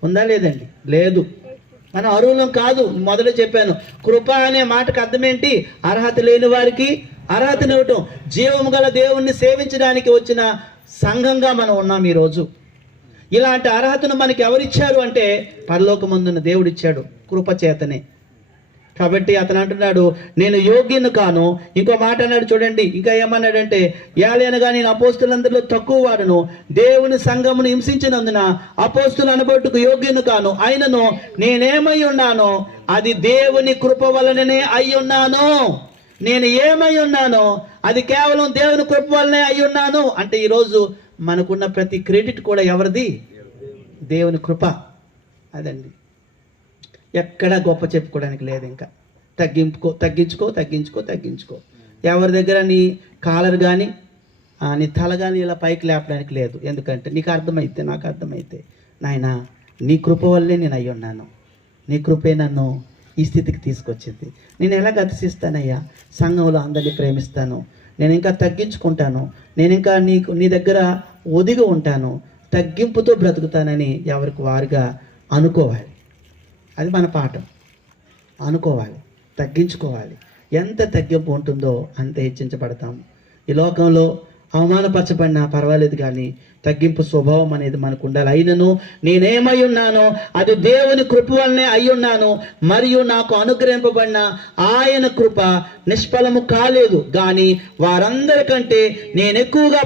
ఉందా లేదండి? లేదు. మనం అర్హులం కాదు. మొదట చెప్పాను, కృప అనే మాటకు అర్థం ఏంటి? అర్హత లేని వారికి అర్హతనివ్వటం. జీవము గల దేవుణ్ణి సేవించడానికి వచ్చిన సంఘంగా మనం ఉన్నాం ఈరోజు. ఇలాంటి అర్హతను మనకి ఎవరిచ్చారు అంటే పరలోకమందున్న దేవుడు ఇచ్చాడు, కృప చేతనే. కాబట్టి అతను అంటున్నాడు, నేను యోగ్యుని కాను. ఇంకో మాట అన్నాడు చూడండి, ఇంకా ఏమన్నాడంటే, ఏలైనగా నేను అపోస్తులందరిలో తక్కువ వాడును, దేవుని సంఘమును హింసించినందున అపోస్తులు అనబట్టుకు యోగ్యుని కాను. అయినను నేనేమై ఉన్నానో అది దేవుని కృప వలననే అయి ఉన్నాను. నేను ఏమై ఉన్నానో అది కేవలం దేవుని కృప వలనే అయి ఉన్నాను. అంటే ఈరోజు మనకున్న ప్రతి క్రెడిట్ కూడా ఎవరిది? దేవుని కృప. అదండి, ఎక్కడా గొప్ప చెప్పుకోవడానికి లేదు. ఇంకా తగ్గించుకో. ఎవరి దగ్గర నీ కాలర్ కానీ నీ తల కానీ ఇలా పైకి లేపడానికి లేదు. ఎందుకంటే నీకు అర్థమైతే, నాకు అర్థమైతే, నాయన నీ కృప వల్లే నేను అయ్యి ఉన్నాను, నీ కృపే నన్ను ఈ స్థితికి తీసుకొచ్చింది. నేను ఎలా గతిస్తానయ్యా? సంఘంలో అందరినీ ప్రేమిస్తాను, నేను ఇంకా తగ్గించుకుంటాను, నేను ఇంకా నీ దగ్గర ఒదిగి ఉంటాను, తగ్గింపుతో బ్రతుకుతానని ఎవరికి వారుగా అనుకోవాలి. అది మన పాఠం. అనుకోవాలి, తగ్గించుకోవాలి. ఎంత తగ్గింపు ఉంటుందో అంత హెచ్చించబడతాము. ఈ లోకంలో అవమానపరచబడినా పర్వాలేదు, కానీ తగ్గింపు స్వభావం అనేది మనకు ఉండాలి. అయినను నేనేమై ఉన్నానో అది దేవుని కృప వల్లనే అయి ఉన్నాను, మరియు నాకు అనుగ్రహింపబడిన ఆయన కృప నిష్ఫలము కాలేదు. కానీ వారందరికంటే నేను ఎక్కువగా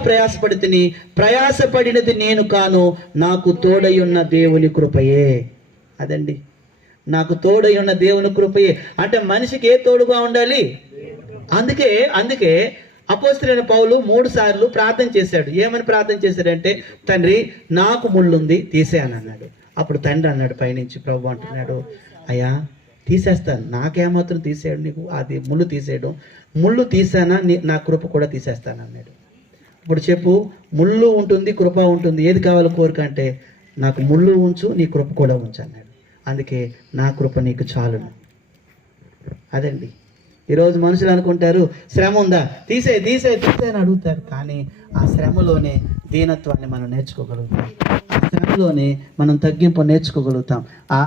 ప్రయాసపడినది నేను కాను, నాకు తోడై ఉన్న దేవుని కృపయే. అదండి, నాకు తోడై ఉన్న దేవుని కృపయే. అంటే మనిషికి ఏ తోడుగా ఉండాలి? అందుకే అపోస్తలుడైన పౌలు 3 సార్లు ప్రార్థన చేశాడు. ఏమని ప్రార్థన చేశాడంటే, తండ్రి నాకు ముళ్ళుంది తీసేయని అన్నాడు. అప్పుడు తండ్రి అన్నాడు పైనుంచి, ప్రభు అంటున్నాడు, అయ్యా తీసేస్తాను, నాకేమాత్రం తీసేయడు నీకు అది ముళ్ళు తీసేయడం? ముళ్ళు తీసానా నా కృప కూడా తీసేస్తాను అన్నాడు. ఇప్పుడు చెప్పు, ముళ్ళు ఉంటుంది, కృప ఉంటుంది, ఏది కావాలో కోరిక అంటే నాకు ముళ్ళు ఉంచు, నీ కృప కూడా ఉంచు అన్నాడు. అందుకే నా కృప నీకు చాలును. అదండి, ఈరోజు మనుషులు అనుకుంటారు శ్రమ ఉందా, తీసే అని అడుగుతారు. కానీ ఆ శ్రమలోనే దీనత్వాన్ని మనం నేర్చుకోగలుగుతాం, ఆ శ్రమలోనే మనం తగ్గింపు నేర్చుకోగలుగుతాం. ఆ